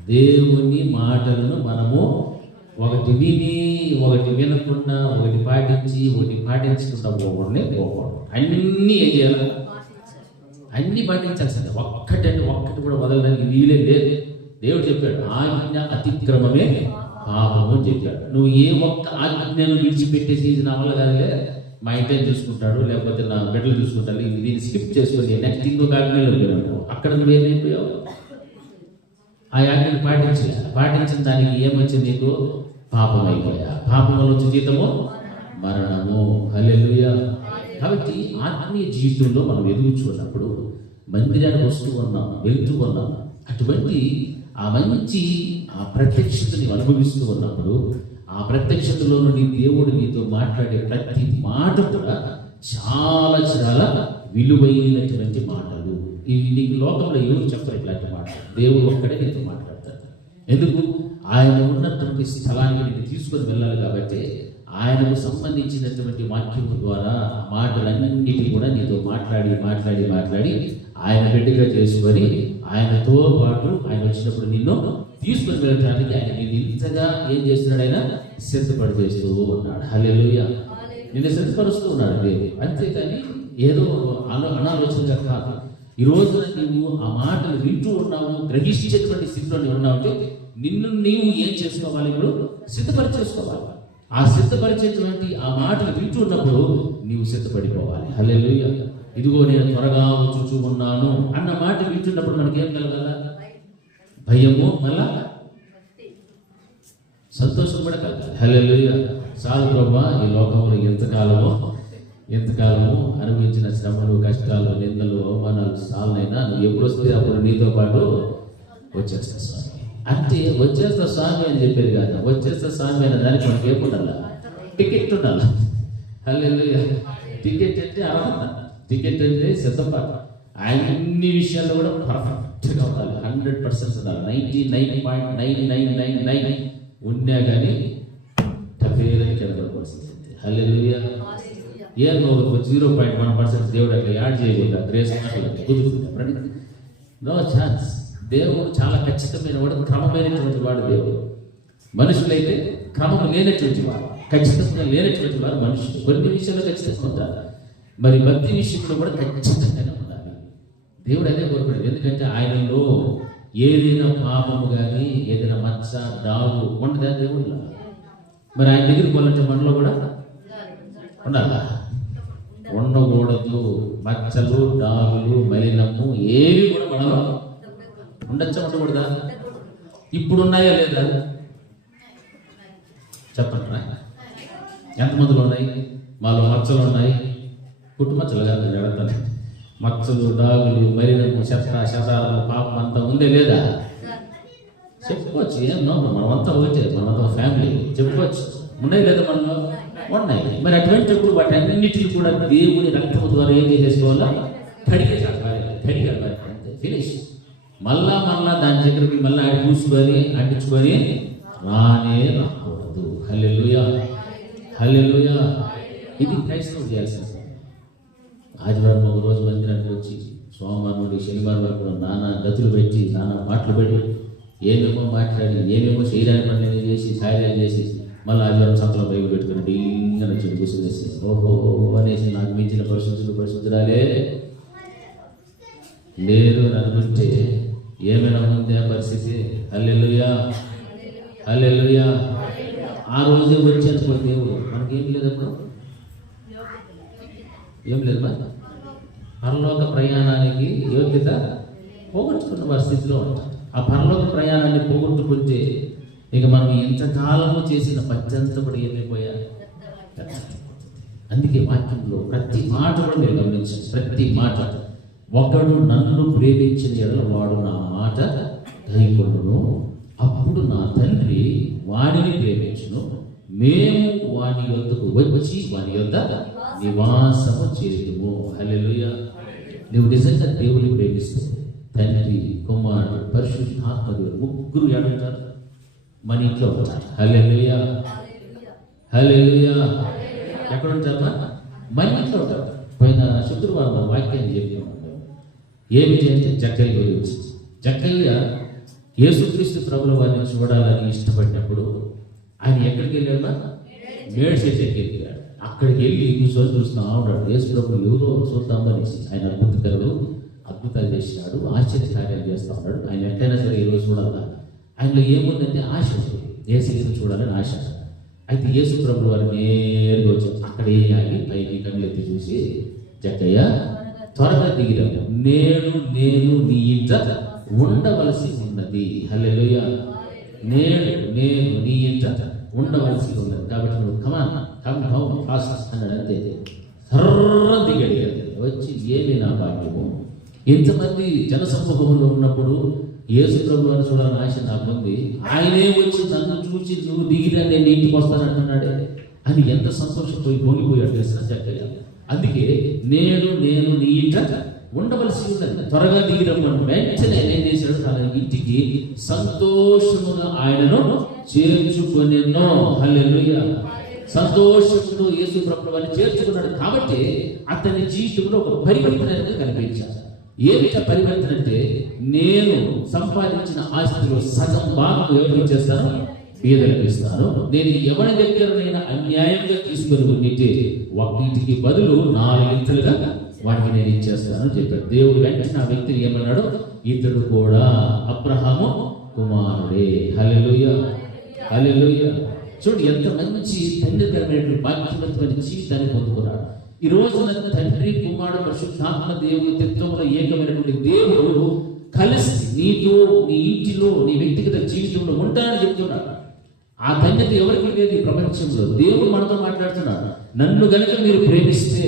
దేవుని మాటలను మనము ఒకటి విని, ఒకటి వినకుండా, ఒకటి పాటించి, ఒకటి పాటించకుండా పోకూడదు. అన్నీ ఏం చేయాలి? అన్నీ పాటించాల్సిందే. ఒక్కటంటే ఒక్కటి కూడా వదలడానికి వీలే లేదు. దేవుడు చెప్పాడు, ఆజ్ఞ అతిక్రమమే పాపము అని చెప్పాడు. నువ్వు ఏ ఒక్క ఆజ్ఞను విడిచిపెట్టేసి ఇది నా వల్ల కాదులే, మా ఇంట్లో చూసుకుంటాడు, లేకపోతే నా బిడ్డలు చూసుకుంటాడు, దీన్ని స్కిప్ చేసుకొని నెక్స్ట్ ఇంకొక ఆజ్ఞలో వెళ్ళాను, అక్కడ నువ్వేమైపోయావు? ఆ ఆజ్ఞను పాటించిన దానికి ఏమొచ్చింది? నీకు పాపం అయిపోయా. పాపం వల్ల వచ్చే జీతము మరణము. హల్లెలూయా. కాబట్టి ఆత్మీయ జీవితంలో మనం ఎదుగుచున్నప్పుడు, మందిరానికి వస్తూ ఉన్నాం, వెళ్తూ ఉన్నాం, అటువంటి ఆ మంచి ఆ ప్రత్యక్షతని అనుభవిస్తూ ఉన్నప్పుడు, ఆ ఆ ప్రత్యక్షతలో నీ దేవుడు నీతో మాట్లాడే ప్రతి మాట కూడా చాలా చాలా విలువైనటువంటి మాటలు. ఇవి నీకు లోకంలో ఎవరు చెప్పరు ఇట్లాంటి మాటలు. దేవుడు ఒక్కడే నీతో మాట్లాడతాడు. ఎందుకు? ఆయన ఉన్నటువంటి స్థలానికి నేను తీసుకొని వెళ్ళాలి కాబట్టి ఆయనకు సంబంధించినటువంటి వాక్యం ద్వారా మాటలన్నిటినీ కూడా నీతో మాట్లాడి మాట్లాడి మాట్లాడి ఆయన బిడ్డగా చేసుకొని ఆయనతో పాటు ఆయన వచ్చినప్పుడు నిన్ను తీసుకొని వెళ్ళడానికి ఆయన నేను ఇంతగా ఏం చేస్తున్నాడు? ఆయన సిద్ధపడి చేస్తూ ఉన్నాడు. హల్లెలూయా. నిన్ను సిద్ధపరుస్తూ ఉన్నాడు దేవుడు. అంతేకాని ఏదో అనాలోచనగా కాదు. ఈ రోజున నువ్వు ఆ మాటలు వింటూ ఉన్నావు, గ్రహించేటువంటి స్థితిలో నువ్వు ఉన్నావు అంటే నిన్ను నీవు ఏం చేసుకోవాలి? ఇప్పుడు సిద్ధపరిచేసుకోవాలి. ఆ సిద్ధపరిచేటువంటి ఆ మాటలు వింటూ ఉన్నప్పుడు నీవు సిద్ధపడిపోవాలి. హల్లెలూయా. ఇదిగో నేను త్వరగా వచ్చుచూ ఉన్నాను అన్న మాట వింటున్నప్పుడు మనకేం కలగాల? భయము, మళ్ళా సంతోషం కూడా కలగాలి. హల్లెలూయా. చాలు ప్రభా, ఈ లోకంలో ఎంతకాలము అనుభవించిన శ్రమలు, కష్టాలు, నిందలు, అవమానాలు చాలనైనా నువ్వు ఎప్పుడు వస్తే అప్పుడు నీతో పాటు వచ్చేస్తా స్వామి. అంటే వచ్చేస్తా స్వామి అని చెప్పేది కాదు. వచ్చేస్తా స్వామి అనే దానికి మనకి ఏముండాలా? టికెట్ ఉండాలి. హల్లెలూయా. టికెట్ అంటే అర్హత, టికెట్ అంటే సిద్ధపాటు. అన్ని విషయాల్లో కూడా పర్ఫెక్ట్గా ఉండాలి. 100% ఉండాలి. 99.9999 ఉన్నా కానీ టఫేదని కిందపడిపోతుంది. హల్లెలూయా. ఏం 0.1% దేవుడు అట్లా యాడ్ చేయకుండా గ్రేస్ కుదురుతుంది. No chance. దేవుడు చాలా ఖచ్చితమైన వాడు, క్రమమైనటువంటి వాడు దేవుడు. మనుషులైతే క్రమం లేనటువంటి వాడు, ఖచ్చితంగా లేనటువంటి వారు మనుషులు. కొన్ని విషయాలు ఖచ్చితంగా ఉంటారు. మరి భక్తి విషయంలో కూడా ఖచ్చితంగానే ఉండాలి. దేవుడు అదే కోరుకున్నాడు. ఎందుకంటే ఆయనలో ఏదైనా పాపము కానీ ఏదైనా మచ్చ, డాగు ఉండదా దేవుడు? మరి ఆయన దగ్గరికి పోవాలంటే మనలో కూడా ఉండాలా? ఉండకూడదు. మచ్చలు, డాగులు, మలినము ఏవి కూడా మనలో ఉండొచ్చా, ఉండకూడదా? ఇప్పుడు ఉన్నాయా లేదా చెప్పండి. ఎంతమందిలో ఉన్నాయి? మాలో మచ్చలు ఉన్నాయి. పుట్టుమచ్చలు కాదు, జడతాను. మచ్చలు, డాగులు, మలినము, శతారము, పాపం అంతా ఉందే లేదా? చెప్పుకోవచ్చు. ఏం మనమంతా ఒకటే, మనమంతా ఫ్యామిలీ. చెప్పుకోవచ్చు. ఉన్నాయి లేదా మనలో? ఉన్నాయి. మరి అటువంటిప్పుడు వాటి అన్నింటినీ కూడా దేవుని రక్తము ద్వారా ఏం చేసేసుకోవాలా? కడిగేసాలి. అంతే, ఫినిష్. మళ్ళా దాని దగ్గరికి మళ్ళీ పూసుకొని అంటించుకొని రాకూడదు. హల్లెలూయా. హల్లెలూయా. ఇది క్రైస్తవుడు చేయాల్సిన. ఆదివారం ఒక రోజు మందిరానికి వచ్చి సోమవారం నుండి శనివారం వరకు నానా గతులు పెట్టి, నానా మాటలు పెట్టి, ఏమేమో మాట్లాడి, ఏమేమో చేయడానికి పనులు చేసి, సాయాలు చేసి, మళ్ళీ ఆదివారం సంతలో బైబిల్ పెట్టుకుని డింగా వచ్చి కూర్చునేసి ఓహో అనేసి నాకు మించిన పరిశుద్ధురాలే లేరు అనుకుంటే ఏమైనా ఉందే పరిస్థితి? హల్లెలూయా. హల్లెలూయా. ఆ రోజు వచ్చేప్పుడు దేవుడు మనకేం లేదప్పుడు, ఏం లేదు. పరలోక ప్రయాణానికి యోగ్యత పోగొట్టుకున్న పరిస్థితిలో ఉంటాం. ఆ పరలోక ప్రయాణాన్ని పోగొట్టుకుంటే ఇక మనం ఎంతకాలము చేసిన పచ్చంతా కూడా ఏమైపోయా. అందుకే వాక్యంలో ప్రతి మాట కూడా మీరు గమనించండి. ప్రతి మాట, ఒకడు నన్ను ప్రేమించిన ఎడల వాడు నా మాట కైకొనును, అప్పుడు నా తండ్రి వాడిని ప్రేమించును, మేము వాని యొద్దకు వచ్చి వాని యొద్ద నివాసము చేయుదుము. హల్లెలూయా. నువ్వు నిజంగా దేవుని ప్రేమిస్తే తండ్రి, కుమారుడు, పరిశుద్ధాత్మ దేవుడు ముగ్గురు ఏమంటారు? మన ఇంట్లో ఉంటారు. హల్లెలూయా. హల్లెలూయా. ఎక్కడ ఉంటారమ్మా? మన ఇంట్లో ఉంటారు. పోయిన శుక్రవారం వాక్యాన్ని చెప్పి ఏమి చేస్తే జక్కయ్య గురించి. జక్కయ్య యేసుక్రీస్తు ప్రభుల వారిని చూడాలని ఇష్టపడినప్పుడు ఆయన ఎక్కడికి వెళ్ళాడా? మేడ్ చెట్టుకి వెళ్ళాడు. అక్కడికి వెళ్ళి కూర్చొని చూస్తున్నా ఉన్నాడు. యేసు ప్రభులు ఎవరో చూద్దామనేసి ఆయన అద్భుతాలు చేసినాడు, ఆశ్చర్యకార్యాలు చేస్తూ ఉన్నాడు. ఆయన ఎక్కడైనా సరే ఈరోజు చూడాలా. ఆయనలో ఏముందంటే ఆశ ఉంటుంది, యేసుని చూడాలని ఆశ. అయితే యేసు ప్రభులు వారు నేరుగా వచ్చారు. అక్కడే ఆగి పైకి కళ్ళెత్తి చూసి, జక్కయ్య త్వరగా దిగిరాము, నేను నీ ఇంట ఉండవలసి ఉన్నది. హల్లెలూయా. నేను నీ ఇంట ఉండవలసి ఉన్నది కాబట్టి నువ్వు కమ్ హౌమ్ ఫాస్ట్ అన్నాడు. అంతే. సర్ర దిగడి వచ్చి, ఏమి నా భాగ్యము, ఇంతమంది జనసమూహంలో ఉన్నప్పుడు యేసు ప్రభు అని చూడాలని ఆశ నాకు ఉంది. ఆయనే వచ్చి నన్ను చూసి నువ్వు దిగిరా నేను ఇంటికి వస్తానంటున్నాడే అని ఎంత సంతోషపోయి పొంగిపోయాడు తెలుసా జక్కయ్య. అందుకే నేను నీ ఇంట ఉండవలసి ఉన్నది, త్వరగా దిగిరమ్మని వెంటనే ఏం చేశాడు, తన ఇంటికి సంతోషముగా ఆయనను చేర్చుకొనెను. హల్లెలూయా. సంతోషంతో యేసు ప్రభువు అని చేర్చుకున్నాడు. కాబట్టి అతని జీవితంలో ఒక పరివర్తన కనిపించాడు. ఏమిటా పరివర్తన అంటే, నేను సంపాదించిన ఆస్తిలో సగం భాగం ఎవరికి చేస్తాను, పేదలకు ఇస్తాను. నేను ఎవరి దగ్గర నేను అన్యాయంగా తీసుకొని ఉంటే వీటికి బదులు 4 ఇంతలుగా వాటికి నేను ఇచ్చేస్తాను చెప్పాడు. దేవుడు వెంటనే ఆ వ్యక్తిని ఏమన్నాడు, ఇతడు కూడా అబ్రహాము కుమారుడే. హల్లెలూయా, హల్లెలూయా. చూడు ఎంత మంచి తండ్రికరమైనటువంటి భాగ్యవంతమైన జీవితాన్ని పొందుకున్నాడు. ఈ రోజున తండ్రి కుమారుడు పరిశుద్ధాత్మ దేవుని తత్వంలో ఏకమైనటువంటి దేవుడు కలిసి నీతో నీ ఇంటిలో నీ వ్యక్తిగత జీవితంలో ఉంటానని చెప్తున్నాడు. ఆ ధన్యత ఎవరికి లేదు ఈ ప్రపంచంలో. దేవుడు మనతో మాట్లాడుతున్నాడు, నన్ను గనుక మీరు ప్రేమిస్తే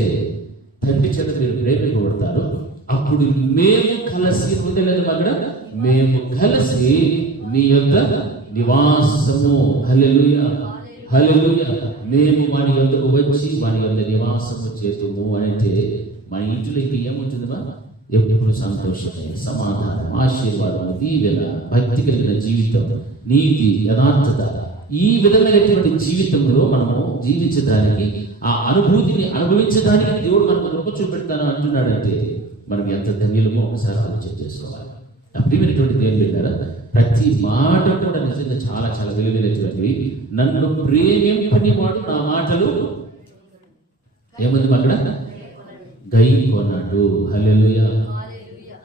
తండ్రి చేత మీరు ప్రేమింపబడతారు. అప్పుడు మేము కలిసి ఉండలేదు అక్కడ, మేము కలిసి నీ యొక్క నివాసము. హల్లెలూయా, హల్లెలూయా. మేము వాని యొద్దకు వచ్చి వాని యొక్క నివాసము చేతుము అని అంటే మన ఇంట్లోకి ఏముంటుందా, ఎప్పుడు సంతోషమే, సమాధానం, ఆశీర్వాదం, దీవెన, భక్తి కలిగిన జీవితం, నీతి, యథార్థత, ఈ విధమైనటువంటి జీవితంలో మనము జీవించడానికి, ఆ అనుభూతిని అనుభవించడానికి దేవుడు మనకు రొప్ప చూపెడతాను అంటున్నాడంటే మనం ఎంత ధన్యులమో ఒకసారి ఆలోచన చేసుకోవాలి. అప్రియమైనటువంటి దేవుని బిడ్డలారా, ప్రతి మాట కూడా నిజంగా చాలా చాలా విలువైనటువంటివి. నన్ను ప్రేమింపని వాడు నా మాటలు ఏముంది అక్కడ గైకొనడు. హల్లెలూయా,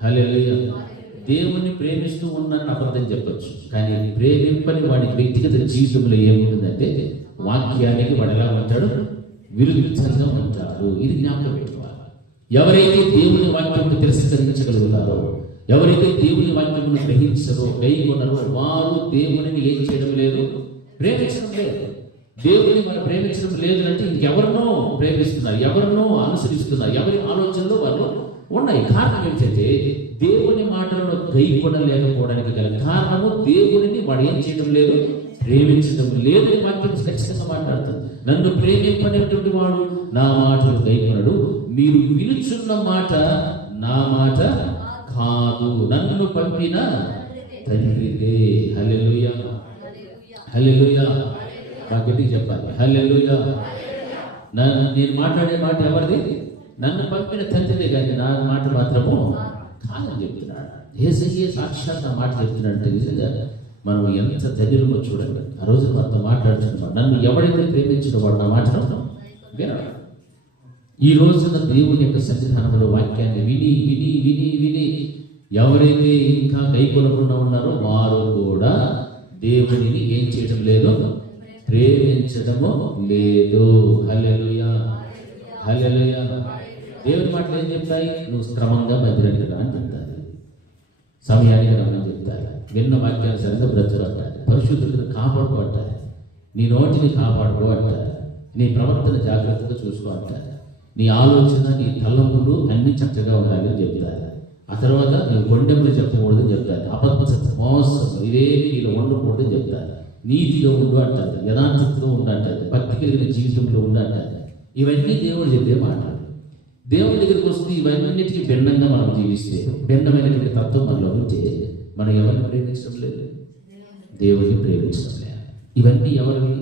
హల్లెలూయా. దేవుణ్ణి ప్రేమిస్తూ ఉన్నానని అబద్ధం చెప్పచ్చు, కానీ ప్రేమింపని వాడి వ్యక్తిగత జీవితంలో ఏముంటుందంటే వాక్యానికి వాడు ఎలా ఉంటాడు, విరుద్ధంగా ఉంటాడు. ఇది జ్ఞాపకం పెట్టుకోవాలి. ఎవరైతే దేవుని వాక్యాన్ని తిరస్కరించగలుగుతారో, ఎవరైతే దేవుని వాక్యమును గ్రహించరో, గైకొనరో, వారు దేవునిని ఏం చేయడం లేదు, ప్రేమించడం లేదు. దేవుని మనం ప్రేమించడం లేదు అంటే ఇంకెవరినో ప్రేమిస్తున్నారు, ఎవరినో అనుసరిస్తున్నారు, ఎవరి ఆలోచనలు వాళ్ళు ఉన్నాయి. కారణం ఏంటంటే దేవుని మాటలను గైకొనలేకపోవడానికి గల కారణము దేవునిని వాడు ఏం చేయడం లేదు, ప్రేమించడం లేదు. వాక్యం ఖచ్చితంగా మాట్లాడుతుంది, నన్ను ప్రేమింపనేటువంటి వాడు నా మాటలు గైకొనడు. మీరు వినుచున్న మాట నా మాట కాదు, నన్ను పంపిన తండ్రిదే. హల్లెలూయా, హల్లెలూయా. గట్టిగా చెప్పాలి, హల్లెలూయా. నేను మాట్లాడే మాట ఎవరిది, నన్ను పంపిన తండ్రిదే, కానీ నా మాట మాత్రము కాదని చెప్తున్నాడు. యేసయ్యే సాక్షాత్ ఆ మాట చెప్తున్నాడంటే నిజంగా మనం ఎంత ధైర్యంగా చూడండి. ఆ రోజు మనతో మాట్లాడుతున్నాడు, నన్ను ఎవడైతే ప్రేమించిన వాడు నా మాటను వినడు. ఈ రోజున దేవుని యొక్క సన్నిధానంలో వాక్యాన్ని విని విని విని విని ఎవరైతే ఇంకా గైకొనకుండా ఉన్నారో వారు కూడా దేవునిని ఏం చేయడం లేదు, ప్రేమించడము లేదు. హల్లెలూయా, హల్లెలూయా. దేవుని మాటలు ఏం చెప్తాయి, నువ్వు క్రమంగా మందిరానికి రా అని చెప్తాయి, సమయానికి రమ్మని చెప్తాయి, విన్న వాక్యాలు సరిగ్గా బ్రతుకు అంటారు, పరిశుద్ధులను కాపాడుకో అంటారు, నీ నోటిని కాపాడుకో అంటారు, నీ ప్రవర్తన జాగ్రత్తగా చూసుకో అంటారు, నీ ఆలోచన నీ తలంపులు అన్ని చక్కగా ఉండాలి అని చెప్తారు. ఆ తర్వాత నువ్వు కొండెములు చెప్పకూడదని చెప్తారు, అబద్ధ మోసం ఇదేమి నీలో ఉండకూడదని చెప్తారు, నీతిగా ఉండు అంటారు, యథార్థతతో ఉండు అంటారు, భక్తి కలిగిన జీవితంలో ఉండు అంటారు. ఇవన్నీ దేవుడు చెప్పే మాటలు. దేవుడి దగ్గరికి వస్తే ఇవన్నిటికీ భిన్నంగా మనం జీవిస్తే, భిన్నమైనటువంటి తత్వం మనలో ఉంటే మనం ఎవరిని ప్రేమించడం లేదు, దేవుడిని ప్రేమించడం లేదు. ఇవన్నీ ఎవరివి,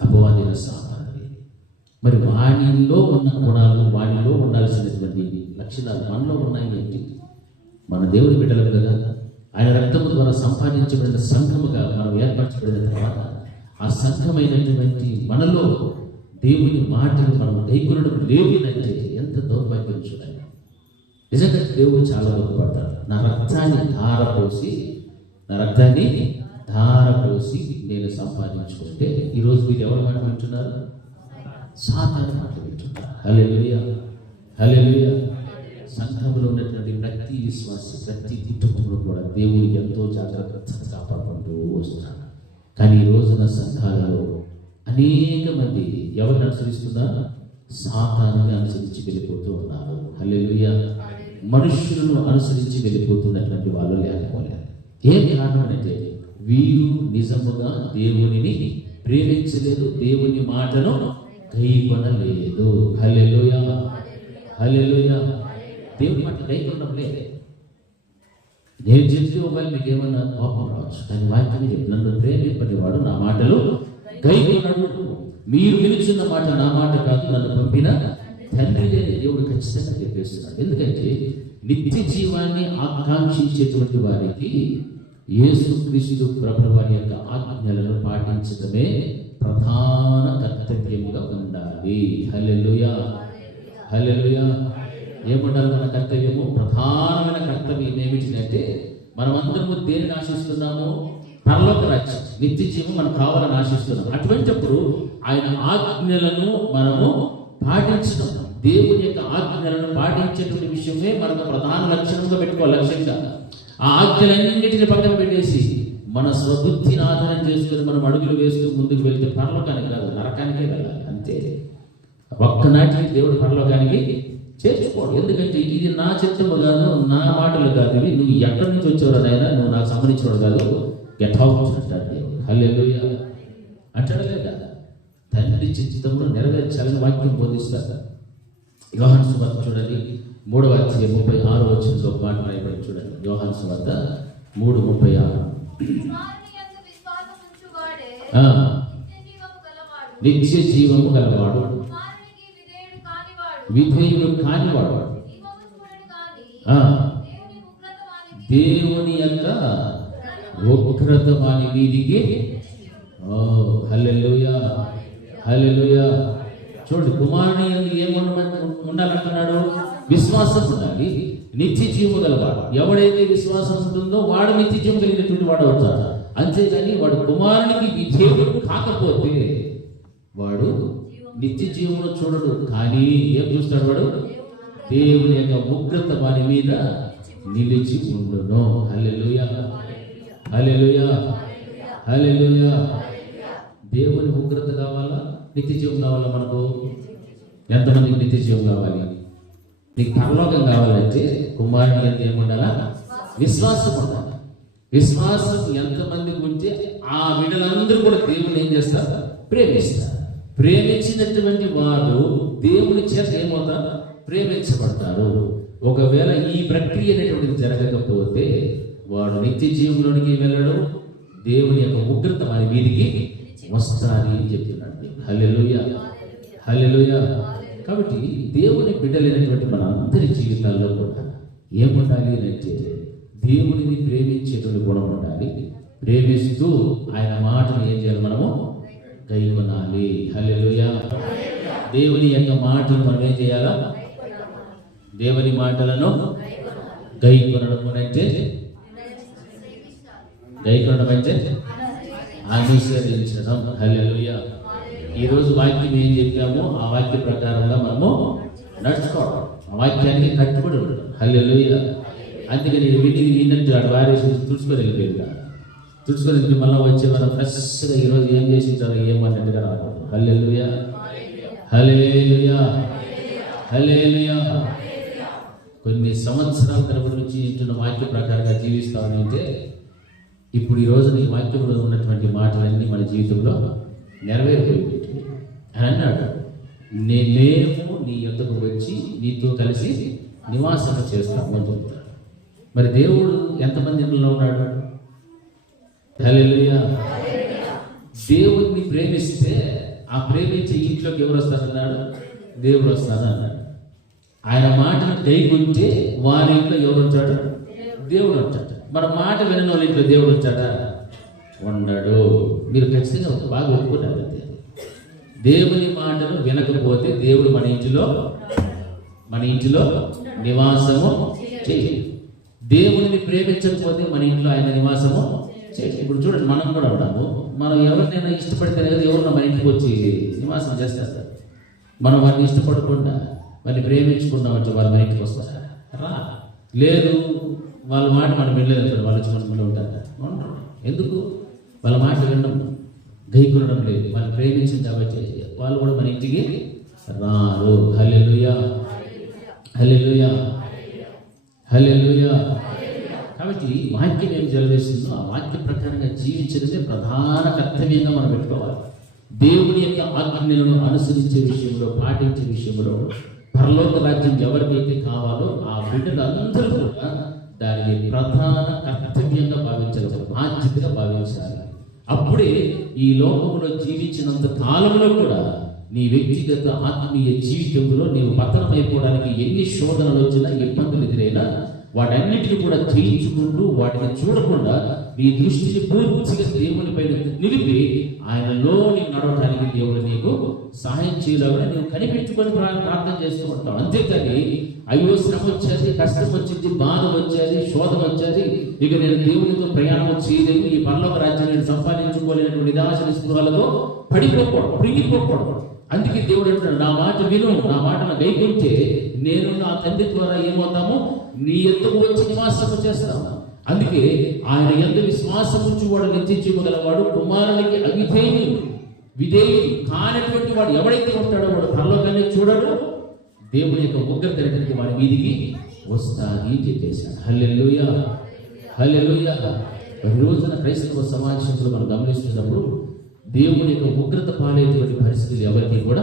అపవాదిన సామాన్యులు. మరి వాడిలో ఉన్న గుణాలు, వాడిలో ఉండాల్సినటువంటి లక్షణాలు మనలో ఉన్నాయి ఏంటి? మన దేవుని బిడ్డలం కదా, ఆయన రక్తము ద్వారా సంపాదించబడిన సంఘముగా మనం ఏర్పరచబడిన తర్వాత ఆ సంఘమైనటువంటి మనలో దేవుని మాటలు మనం గైకొనడం లేదంటే ఎంత దౌర్భాగ్యం చూడండి. నిజంగా దేవుడు చాలా బాధపడతాడు. నా రక్తాన్ని ధార పోసి నేను సంపాదించుకుంటే, ఈరోజు మీరు ఎవరు మాట వింటున్నారు, సాతాను మాట వింటున్నారు. హల్లెలూయా, హల్లెలూయా. సంఘంలో ఉన్నటువంటి ప్రతి విశ్వాసి, ప్రతి కుటుంబంలో కూడా దేవుడు ఎంతో జాగ్రత్తగా కాపాడుకుంటూ వస్తున్నాడు. కానీ ఈ రోజున సంఘాలలో అనేక మంది ఎవరిని అనుసరిస్తున్నారు, సాతానుని అనుసరించి వెళ్ళిపోతూ ఉన్నారు. హల్లెలూయా, మనుషులను అనుసరించి వెళ్ళిపోతున్నటువంటి వాళ్ళు లేకపోలేదు. ఏం కారణం అంటే వీరు నిజముగా దేవునిని ప్రేమించలేదు, దేవుని మాటను గైకొనలేదు. హల్లెలూయా, హల్లెలూయా. దేవుని మాట గైకొనడం లేదు. నేను చెప్తే ఒకవేళ మీకు ఏమన్నా కోపం రావచ్చు, కానీ వాక్యం నన్ను ప్రేమింపేవాడు నా మాటలు గైకొనడు. మీరు విలుచున్న మాట నా మాట కాదు, నన్ను పంపిన తండ్రి లేని దేవుడు ఖచ్చితంగా చెప్పేస్తున్నాడు. ఎందుకంటే నిత్య జీవాన్ని ఆకాంక్షించేటువంటి వారికి యేసుక్రీస్తు ప్రభువు వారి యొక్క ఆజ్ఞలను పాటించడమే ప్రధాన కర్తవ్యంగా ఉండాలి. హల్లెలూయా, హల్లెలూయా. ఏమంటారు మన కర్తవ్యము? ప్రధానమైన కర్తవ్యం ఏమిటంటే మనం అందరము దేనిని ఆశిస్తున్నాము? పరలోక రాజ్యం, నిత్య జీవం మనకు కావాలని ఆశిస్తున్నాం. అటువంటిప్పుడు ఆయన ఆజ్ఞలను మనము పాటించడం, దేవుని యొక్క ఆజ్ఞలను పాటించేటువంటి విషయమే మనకు ప్రధాన లక్ష్యంగా పెట్టుకోవాలి. లక్ష్యంగా ఆ ఆజ్ఞలన్నింటిని పక్కన పెట్టేసి మన స్వబుద్ధిని ఆధారం చేసుకుని మనం అడుగులు వేస్తూ ముందుకు వెళ్తే పరలోకానికి కాదు, నరకానికే వెళ్ళాలి. అంతే. ఒక్కనాటికి దేవుడు పరలోకానికి చేర్చుకోడు. ఎందుకంటే ఇది నా చిత్తము కాదు, నా మాటలు కాదు, ఇవి నువ్వు ఎక్కడి నుంచి వచ్చేవాడు నాయనా, నువ్వు నాకు సంబంధించినవాడు కాదు, గెట్ అవుట్ అంటాడు దేవుడు. హల్లెలూయా అంటాడు లేదా? తండ్రి చిత్తమును నెరవేర్చాలని వాక్యం బోధిస్తారు. యోహాను సువార్త చూడండి, 3వ అధ్యాయం 36వ వచనంలో ఒక మాట రాయబడి చూడండి. యోహాను సువార్త 3:36. నిత్య జీవము గలవాడు, విధేయుడు కానివాడు, దేవుని యొక్క ఉగ్రత వాని మీదికి. హల్లెలూయా, హల్లెలూయా. చూడండి, కుమారుని యందు ఉండాలంటున్నాడు? విశ్వాసం ఉండాలి, నిత్య జీవము గలవాడు. ఎవడైతే విశ్వాసం ఉంటుందో వాడు నిత్య జీవం కలిగినటువంటి వాడు అవుతాడు. అంతేగాని వాడు కుమారునికి విధేయుడు కాకపోతే వాడు నిత్య జీవమును చూడడు. కానీ ఏం చూస్తాడు వాడు? దేవుని యొక్క ఉగ్రత వారి మీద నిలిచి ఉండును. హల్లెలూయా, హల్లెలూయా, హల్లెలూయా. దేవుని ఉగ్రత కావాలా, నిత్య జీవం కావాలా? మనకు ఎంతమందికి నిత్య జీవం కావాలి? నీకు పరలోకం కావాలంటే కుమారుని యందు ఏముండాలా? విశ్వాసం ఉండాలి. విశ్వాసం ఎంతమందికి ఉంటే ఆ బిడ్డలందరూ కూడా దేవుని ఏం చేస్తారు? ప్రేమిస్తారు. ప్రేమించినటువంటి వారు దేవుని చేత ఏమవుతారు? ప్రేమించబడతారు. ఒకవేళ ఈ ప్రక్రియ అనేటువంటిది జరగకపోతే వాడు నిత్య జీవంలోనికి వెళ్ళడు, దేవుని యొక్క ఉగ్రత వారి మీదికి వస్తారని చెప్తున్నాడు. హల్లెలూయా, హల్లెలూయా. కాబట్టి దేవుని బిడ్డలైనటువంటి మన అందరి జీవితాల్లో కూడా ఏముండాలి అంటే దేవునిని ప్రేమించేటువంటి గుణం ఉండాలి. ప్రేమిస్తూ ఆయన మాటను ఏం చేయాలి? మనము గైకొనాలి. హల్లెలూయా. దేవుని యొక్క మాటలు మనం ఏం చేయాలా? దేవుని మాటలను గైకొనడం అంటే, గైకొనడం అంటే అనుసరించడం. హల్లెలూయా. ఈరోజు వాక్యం ఏం చెప్పామో ఆ వాక్య ప్రకారంగా మనము నడుచుకోవడం, ఆ వాక్యానికి కట్టుబడి ఉండడం. హల్లెలూయా. అందుకని విన్నట్టు ఆడ వారేసి తుడుచుకొని వెళ్ళిపోయింది. తుడుచుకొని వెళ్ళి మళ్ళీ వచ్చే మనం ఫ్రెష్గా ఈరోజు ఏం చేసింటారో ఏమన్నట్టుగా రాకూడదు. హల్లెలూయా, హల్లెలూయా, హల్లెలూయా. కొన్ని సంవత్సరాల తరబడి నుంచి ఇంటున్న వాక్య ప్రకారంగా జీవిస్తామంటే ఇప్పుడు ఈరోజు నీ వాక్యంలో ఉన్నటువంటి మాటలన్నీ మన జీవితంలో నెరవేరిపోయి అని అన్నాడు. మేము నీ యొద్దకు వచ్చి నీతో కలిసి నివాసం చేస్తాము అని చెప్తాడు. మరి దేవుడు ఎంతమంది ఇంట్లో ఉన్నాడు? హల్లెలూయా. దేవుడిని ప్రేమిస్తే ఆ ప్రేమించే ఇంట్లోకి ఎవరు వస్తారన్నాడు? దేవుడు వస్తానన్నాడు. ఆయన మాటను గైకొంటే వారి ఇంట్లో ఎవరు వచ్చాడు? దేవుడు వచ్చాడు. మన మాట వినని వాళ్ళ ఇంట్లో దేవుడు వచ్చాడా? ఉండడు. మీరు ఖచ్చితంగా బాగా ఒప్పుకున్నారు. దేవుని మాటను వినకపోతే దేవుడు మన ఇంటిలో నివాసము చేయి. దేవుని ప్రేమించకపోతే మన ఇంట్లో ఆయన నివాసము చేయి. ఇప్పుడు చూడండి, మనం కూడా ఉన్నాము. మనం ఎవరినైనా ఇష్టపడితే కదా ఎవరినో మన ఇంటికి వచ్చి నివాసం చేస్తారు. మనం వారిని ఇష్టపడకుండా వారిని ప్రేమించుకున్నామంటే వాళ్ళు మన ఇంటికి వస్తారా? రా. లేదు, వాళ్ళ మాట మనం వినలేదు, వాళ్ళు వచ్చి మనలో ఉంటారు. ఎందుకు? వాళ్ళ మాట వినడం, గైకొనడం లేదు. వాళ్ళు ప్రేమించింది కాబట్టి వాళ్ళు కూడా మన ఇంటికి రారు. హల్లెలూయా, హల్లెలూయా. హల్లెలూయా. కాబట్టి వాక్యం ఏం జలవేస్తుందో ఆ వాక్య ప్రకారంగా జీవించడమే ప్రధాన కర్తవ్యంగా మనం పెట్టుకోవాలి. దేవుని యొక్క ఆజ్ఞలను అనుసరించే విషయంలో, పాటించే విషయంలో పరలోక రాజ్యం ఎవరికైతే కావాలో ఆ బిడ్డలు అందరూ కూడా దానిని ప్రధాన కర్తవ్యంగా భావించాలి, బాధ్యతగా భావించాలి. అప్పుడే ఈ లోకంలో జీవించినంత కాలంలో కూడా నీ వ్యక్తిగత ఆత్మీయ జీవితంలో నీవు పతనమైపోవడానికి ఎన్ని శోధనలు వచ్చినా, ఇబ్బందులు ఎదురైనా వాటన్నిటిని కూడా జయించుకుంటూ వాటిని చూడకుండా నీ దృష్టిని పూర్తిగా దేవుని పైన నిలిపి ఆయనలో నీవు నడవడానికి దేవుడు నీకు సహాయం చేయలేకుండా నీవు కనిపెట్టుకొని ప్రార్థన చేస్తూ ఉంటావు. అంతేకాని అయ్యో శ్రమ వచ్చేది, కష్టం వచ్చింది, బాధ వచ్చేది, శోధన వచ్చేది, ఇక నేను దేవునితో ప్రయాణం చేయలేను, ఈ పరలోక రాజ్యాన్ని నేను సంపాదించుకోలేనటువంటి నిరాశ నిస్పృహాలతో పడిపోకూడదు, ప్రిగిపోకూడదు. అందుకే దేవుడు అంటున్నాడు, నా మాట విను, నా మాటను గైకొంటే నేను నా తండ్రి ద్వారా ఏమవుతాము, నీ ఎద్దుకు వచ్చి నివాసము చేస్తాము. అందుకే ఆయన యందు విశ్వాసం ఉంచి వాడు నిత్యజీవగలవాడు, కుమారునికి విధేయుడు కానటువంటి వాడు ఎవడైతే ఉంటాడో వాడు పరలోకాన్ని చూడడు, దేవుని యొక్క ఉగ్రత దగ్గరికి వాడి మీదికి వస్తాది చెప్పేశాడు. హల్లెలూయా, హల్లెలూయా. ఈ రోజున క్రైస్తవ సమాజంలో మనం గమనిస్తున్నప్పుడు దేవుని యొక్క ఉగ్రత పాలైనటువంటి పరిస్థితులు ఎవరికి కూడా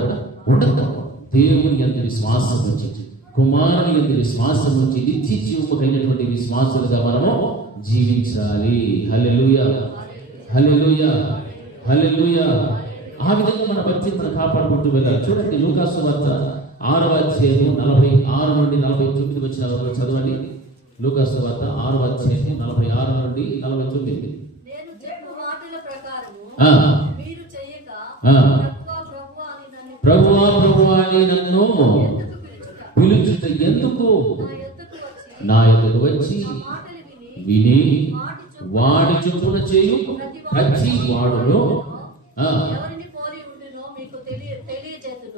ఉండదు. దేవుని యందు విశ్వాసం ఉంచి, కుమారుని యందు విశ్వాసం ఉంచి నిత్య జీవము కలిగినటువంటి విశ్వాసులుగా మనము జీవించాలి. హల్లెలూయా, హల్లెలూయా, హల్లెలూయా. ఆ విధంగా మన భక్తిని మనం కాపాడుకుంటూ వెళ్ళాలి. చూడండి, లూకా సువార్త 6వ అధ్యాయం 46 నుండి 49 వచ్చిన వరకు చదవండి. లూకా సువార్త 6వ అధ్యాయం 46 నుండి 49. నేను చెప్పు మాటల ప్రకారము మీరు చేయక ప్రభువా ప్రభువా అని నన్ను పిలుచుట ఎందుకు? నా యొద్దకు వచ్చి విని వాడి చొప్పున చేయు ప్రతి వాడును ఎవరిని పోలి ఉండునో మీకు తెలియజేతును.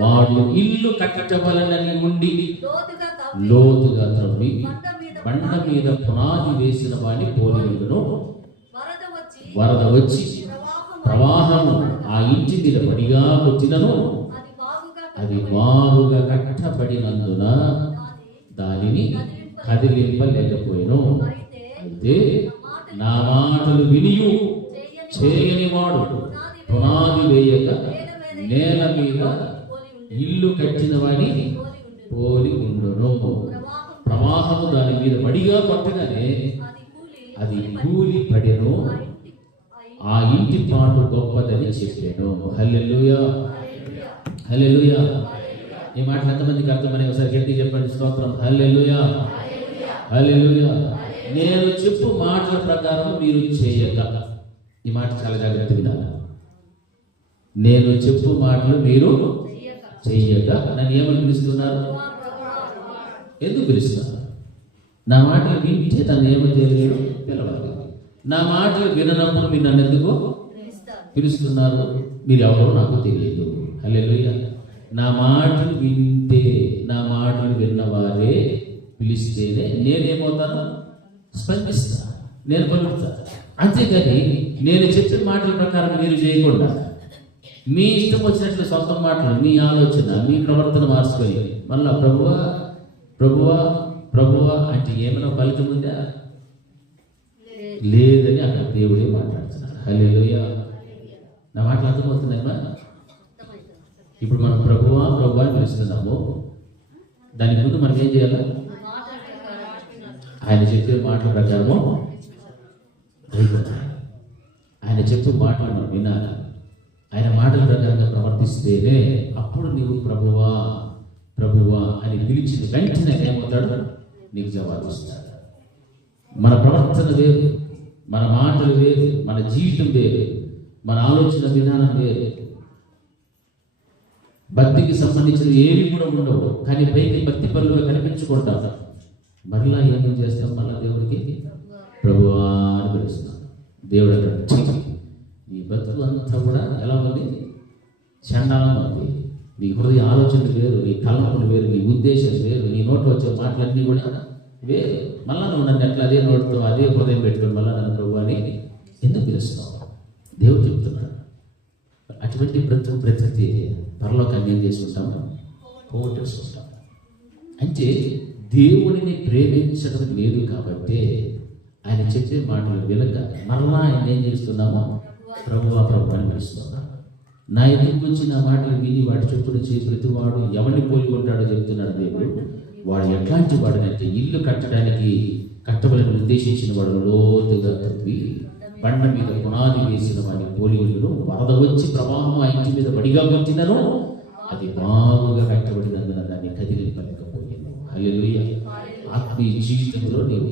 వాడు ఇల్లు కట్టవలనని ఉండి లోతుగా లోతుగా త్రవ్వి బండ మీద పునాది వేసిన వాడిని పోలి ఉండును. వరద వచ్చి ప్రవాహము ఆ ఇంటి మీద పడిగా వచ్చినను అది బాగుగా కట్టబడినందున దానిని కదిలింపలేకపోయాను. అయితే నా మాటలు వినియు చేయని వాడు పునాది వేయక నేల మీద ఇల్లు కట్టిన వాడి పోలి ఉండును. ప్రవాహము దాని మీద పడిగా పట్టగానే అది కూలి పడెను, ఆ ఇంటి పాటు గొప్పదని చెప్పాను. హల్లెలూయా, హల్లెలూయా. ఈ మాట ఎంతమందికి అర్థమని ఒకసారి గట్టి చెప్పండి. స్తోత్రం. హల్లెలూయా, హల్లెలూయా. నేను చెప్పు మాటల ప్రకారం మీరు చేయక. ఈ మాట చాలా జాగ్రత్తగా వినాలి. నేను చెప్పు మాటలు మీరు చెయ్యక నన్ను ఏమని పిలుస్తున్నారు? ఎందుకు పిలుస్తున్నారు? నా మాటలు వింటే తను ఏమని తెలియదు పిలవాలి. నా మాటలు విననప్పుడు మీరు నన్ను ఎందుకు పిలుస్తున్నారు? మీరు ఎవరో నాకు తెలియదు. హల్లెలూయా. నా మాటలు వింటే, నా మాటలు విన్నవారే పిలిస్తేనే నేనేమవుతాను? స్పందిస్తా, నేను పలుకుతాను. అంతేకాని నేను చెప్పిన మాటల ప్రకారం మీరు చేయకుండా మీ ఇష్టం వచ్చినట్లు సొంత మాటలు, మీ ఆలోచన, మీ ప్రవర్తన మార్చుకొని మళ్ళా ప్రభువా ప్రభువా ప్రభువా అంటే ఏమైనా ఫలితం ఉందా? లేదని అక్కడ దేవుడే మాట్లాడుతున్నాడు. హల్లెలూయా. నా మాటలు అర్థమవుతున్నాయమ్మా? ఇప్పుడు మనం ప్రభువా ప్రభువా అని పిలుస్తున్నాము. దానికి ముందు మనం ఏం చేయాలి? ఆయన చెప్పే మాటల ప్రకారము ఆయన చెప్పే మాటలు మనం వినాలి. ఆయన మాటల ప్రకారంగా ప్రవర్తిస్తేనే అప్పుడు నీవు ప్రభువా ప్రభువా అని పిలిచిన వెంటనే ఏమవుతాడు? నీకు జవాబిస్తాడు. మన ప్రవర్తన వేరు, మన మాటలు వేరు, మన జీవితం వేరు, మన ఆలోచన విధానం వేరు. భక్తికి సంబంధించిన ఏవి కూడా ఉండవు, కానీ పైకి భక్తి పనులుగా కనిపించుకుంటాం. మరలా ఏమేం చేస్తాం? మళ్ళా దేవుడికి ప్రభువా అని పిలుస్తున్నాం. దేవుడు అక్కడ నీ బతుకు అంతా కూడా ఎలా ఉంది? చండాలంగా ఉంది. నీ హృదయ ఆలోచనలు వేరు, నీ తలంపులు వేరు, నీ ఉద్దేశం వేరు, నీ నోట్లో వచ్చే మాటలన్నీ కూడా వేరు. మళ్ళా నువ్వు నన్ను ఎట్లా అదే నోటితో అదే హృదయం పెట్టుకొని మళ్ళీ నన్ను ప్రభు అని ఎందుకు పిలుస్తున్నావు? దేవుడు చెప్తున్నాడు. అటువంటి ప్రతి పరలోకాన్ని ఏం చేసుకుంటాము? పోగొట్టేసుకుంటాం. అంటే దేవుడిని ప్రేమించడం లేదు కాబట్టి ఆయన చెప్పే మాటలు వినక మరలా ఆయన ఏం చేస్తున్నామో ప్రభువా ప్రభు అని పిలుస్తున్నాం. నా ఎదురుకు వచ్చిన మాటలు విని వాటి చొప్పున చేసి ప్రతివాడు ఎవరిని పోలి ఉంటాడో చెప్తున్నాడు దేవుడు. వాడు ఎట్లాంటి వాడనంటే ఇల్లు కట్టడానికి కట్టబడిన ఉద్దేశించిన వాడు లోతుగా తవ్వి బండ మీద పునాది వేసిన వాడి పోలికలను వరద వచ్చి ప్రవాహం ఆ ఇంటి మీద బడిగా కొట్టినను అది బాగుగా కట్టబడినందున దాన్ని కదిలింపలేకపోయింది. హల్లెలూయా. ఆత్మీయ జీవితంలో నీవు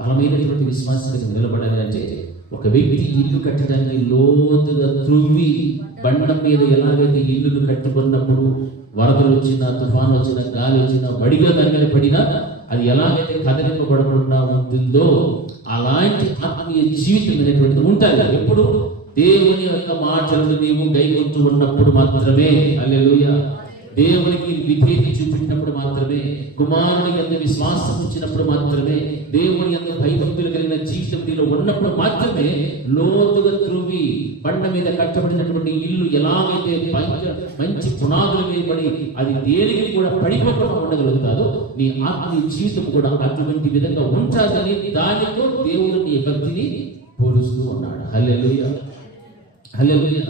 బలమైనటువంటి విశ్వాసానికి నిలబడాలి అంటే ఒక వ్యక్తి ఇల్లు కట్టడానికి లోతుగా త్రువ్వి బండ మీద ఎలాగైతే ఇల్లును కట్టుకున్నప్పుడు వరదలు వచ్చినా, తుఫాను వచ్చినా, గాలి వచ్చినా, బడిగా దాని మీద పడినా అది ఎలాగైతే కదలింపబడకుండా ఉంటుందో అలాంటి ఆత్మీయ జీవితం అనేటువంటిది ఉంటుంది. ఎప్పుడు దేవుని యొక్క మాటలను నీవు గైకొంటూ ఉన్నప్పుడు మాత్రమే. హల్లెలూయా. దేవునికి విధేయత చూపించినప్పుడు మాత్రమే, కుమారుని యందు విశ్వాసం ఉంచినప్పుడు మాత్రమే, దేవుని యందు భయభక్తులు కలిగిన జీవితం నీలో ఉన్నప్పుడు మాత్రమే లోతుగా త్రువ్వి బండ మీద కట్టబడినటువంటి ఇల్లు ఎలాగైతే మంచి పునాదులు వేయబడి అది దేనికి కూడా పడిపోకుండా ఉండగలుగుతాదో నీ ఆత్మీయ జీవితం కూడా అటువంటి విధంగా ఉంచాలని దానితో దేవుడు నీ భక్తిని పోలుస్తూ ఉన్నాడు. హల్లెలూయా. హల్లెలూయా.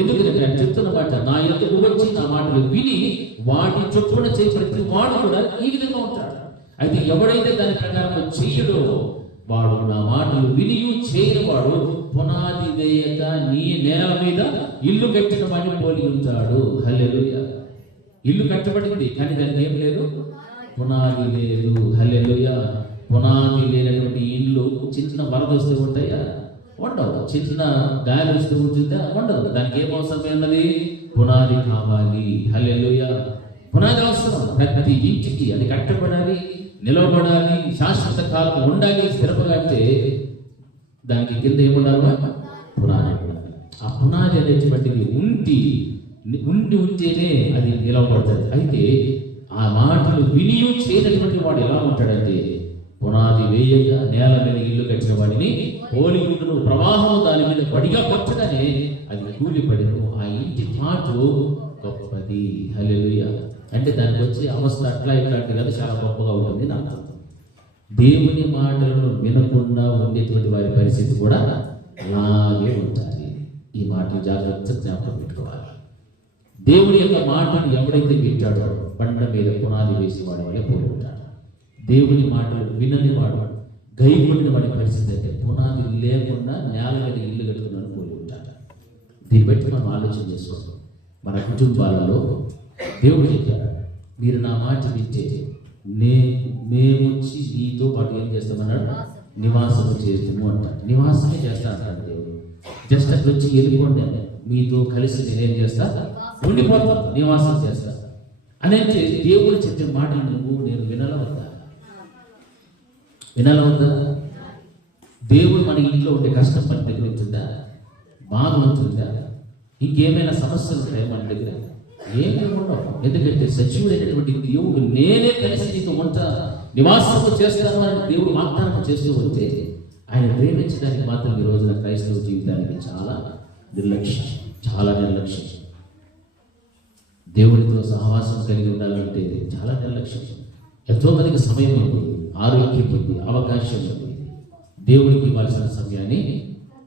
ఎందుకంటే నేను చెప్తున్న మాట, నా ఎదుగు వచ్చి నా మాటలు విని వాటి చొప్పున చేసి ప్రతి వాడు కూడా ఈ విధంగా ఉంటాడు. అయితే ఎవడైతే దాని ప్రకారం చేయడో వాడు నా మాటలు విని చేయని వాడు పునాది వేయక నీ నేల మీద ఇల్లు కట్టిన వాడిని పోలి ఉంటాడు. హల్లెలూయా. ఇల్లు కట్టబడింది కానీ దానికి ఏం లేదు, పునాది లేదు. హల్లెలూయా. పునాది లేనటువంటి ఇల్లు చిన్న వరద వస్తే ఉంటాయా? ఉండవు. చిన్న గాలి వస్తే ఉంటుందా? ఉండదు. దానికి ఏం అవసరం ఉన్నది? పునాది కావాలి. హల్లెలూయా. పునాది అవసరం. ప్రతి ఇంటికి అది కట్టబడాలి, నిలవబడాలి, శాశ్వత కాలం ఉండాలి, స్థిరపగా. అంటే దానికి కింద ఏముండాలి? పునాది ఉండాలి. ఆ పునాది అనేటువంటిది ఉంటేనే అది నిలవబడుతుంది. అయితే ఆ మాటలు విని చేయనటువంటి వాడు ఎలా ఉంటాడంటే పునాది వేయగా నేల మీద ఇల్లు కట్టిన వాడిని పోలి ఉండును. ప్రవాహం దాని మీద పడిగా కొట్టగానే అది కూలిపడను. ఆ ఇంటి మాట గొప్పది. హల్లెలూయా. అంటే దానికి వచ్చే అవస్థ అట్లా ఇట్లాంటి కదా చాలా గొప్పగా ఉంటుంది నా అర్థం. దేవుని మాటలను వినకుండా ఉండేటువంటి వారి పరిస్థితి కూడా అలాగే ఉంటుంది. ఈ మాటలు జాగ్రత్త జ్ఞాపకం పెట్టుకోవాలి. దేవుని యొక్క మాటను ఎవడైతే వింటాడో బండ మీద పునాది వేసి వాడి వల్ల పోలి ఉంటాడు. దేవుని మాటలు వినని వాడు, గైకొట్టిన వాడి పరిస్థితి అయితే పునాది లేకుండా నేల మీద ఇల్లు కట్టుకున్నాను పోలి ఉంటాడు. దీన్ని బట్టి మనం ఆలోచన చేసుకోవాలి. మన కుటుంబాలలో దేవుడు చెప్పాడు, మీరు నా మాట వింటే మేము వచ్చి నీతో పాటు ఏం చేస్తామన్నాడు? నివాసము చేస్తాము అంటాడు. నివాసమే చేస్తా అంటాడు దేవుడు. జస్ట్ అట్లా వచ్చి వెళ్ళిపోండి, మీతో కలిసి నేనేం చేస్తా? ఉండిపోతాను, నివాసం చేస్తా అని. అంటే దేవుడు చెప్పే మాటలు నేను వినాలా వద్దా? దేవుడు మన ఇంట్లో ఉండే కష్టం మన దగ్గర ఉంటుందా? బాధ ఉంటుందా? ఇంకేమైనా సమస్యలు ఉంటాయి మన దగ్గర? ఏమీ ఉండవు. ఎందుకంటే సజీవుడైనటువంటి దేవుడు నేనే కలిసి నీతో నివాసము చేస్తాను అని దేవుడు వాగ్దానం చేస్తూ ఉంటే ఆయన ప్రేమించడానికి మాత్రం ఈ రోజున క్రైస్తవ జీవితానికి చాలా నిర్లక్ష్యం. దేవుడితో సహవాసం కలిగి ఉండాలంటే చాలా నిర్లక్ష్యం. ఎంతో మందికి సమయం ఉంది, ఆరోగ్యం ఉంది, అవకాశం ఉంది. దేవుడికి ఇవ్వాల్సిన సమయాన్ని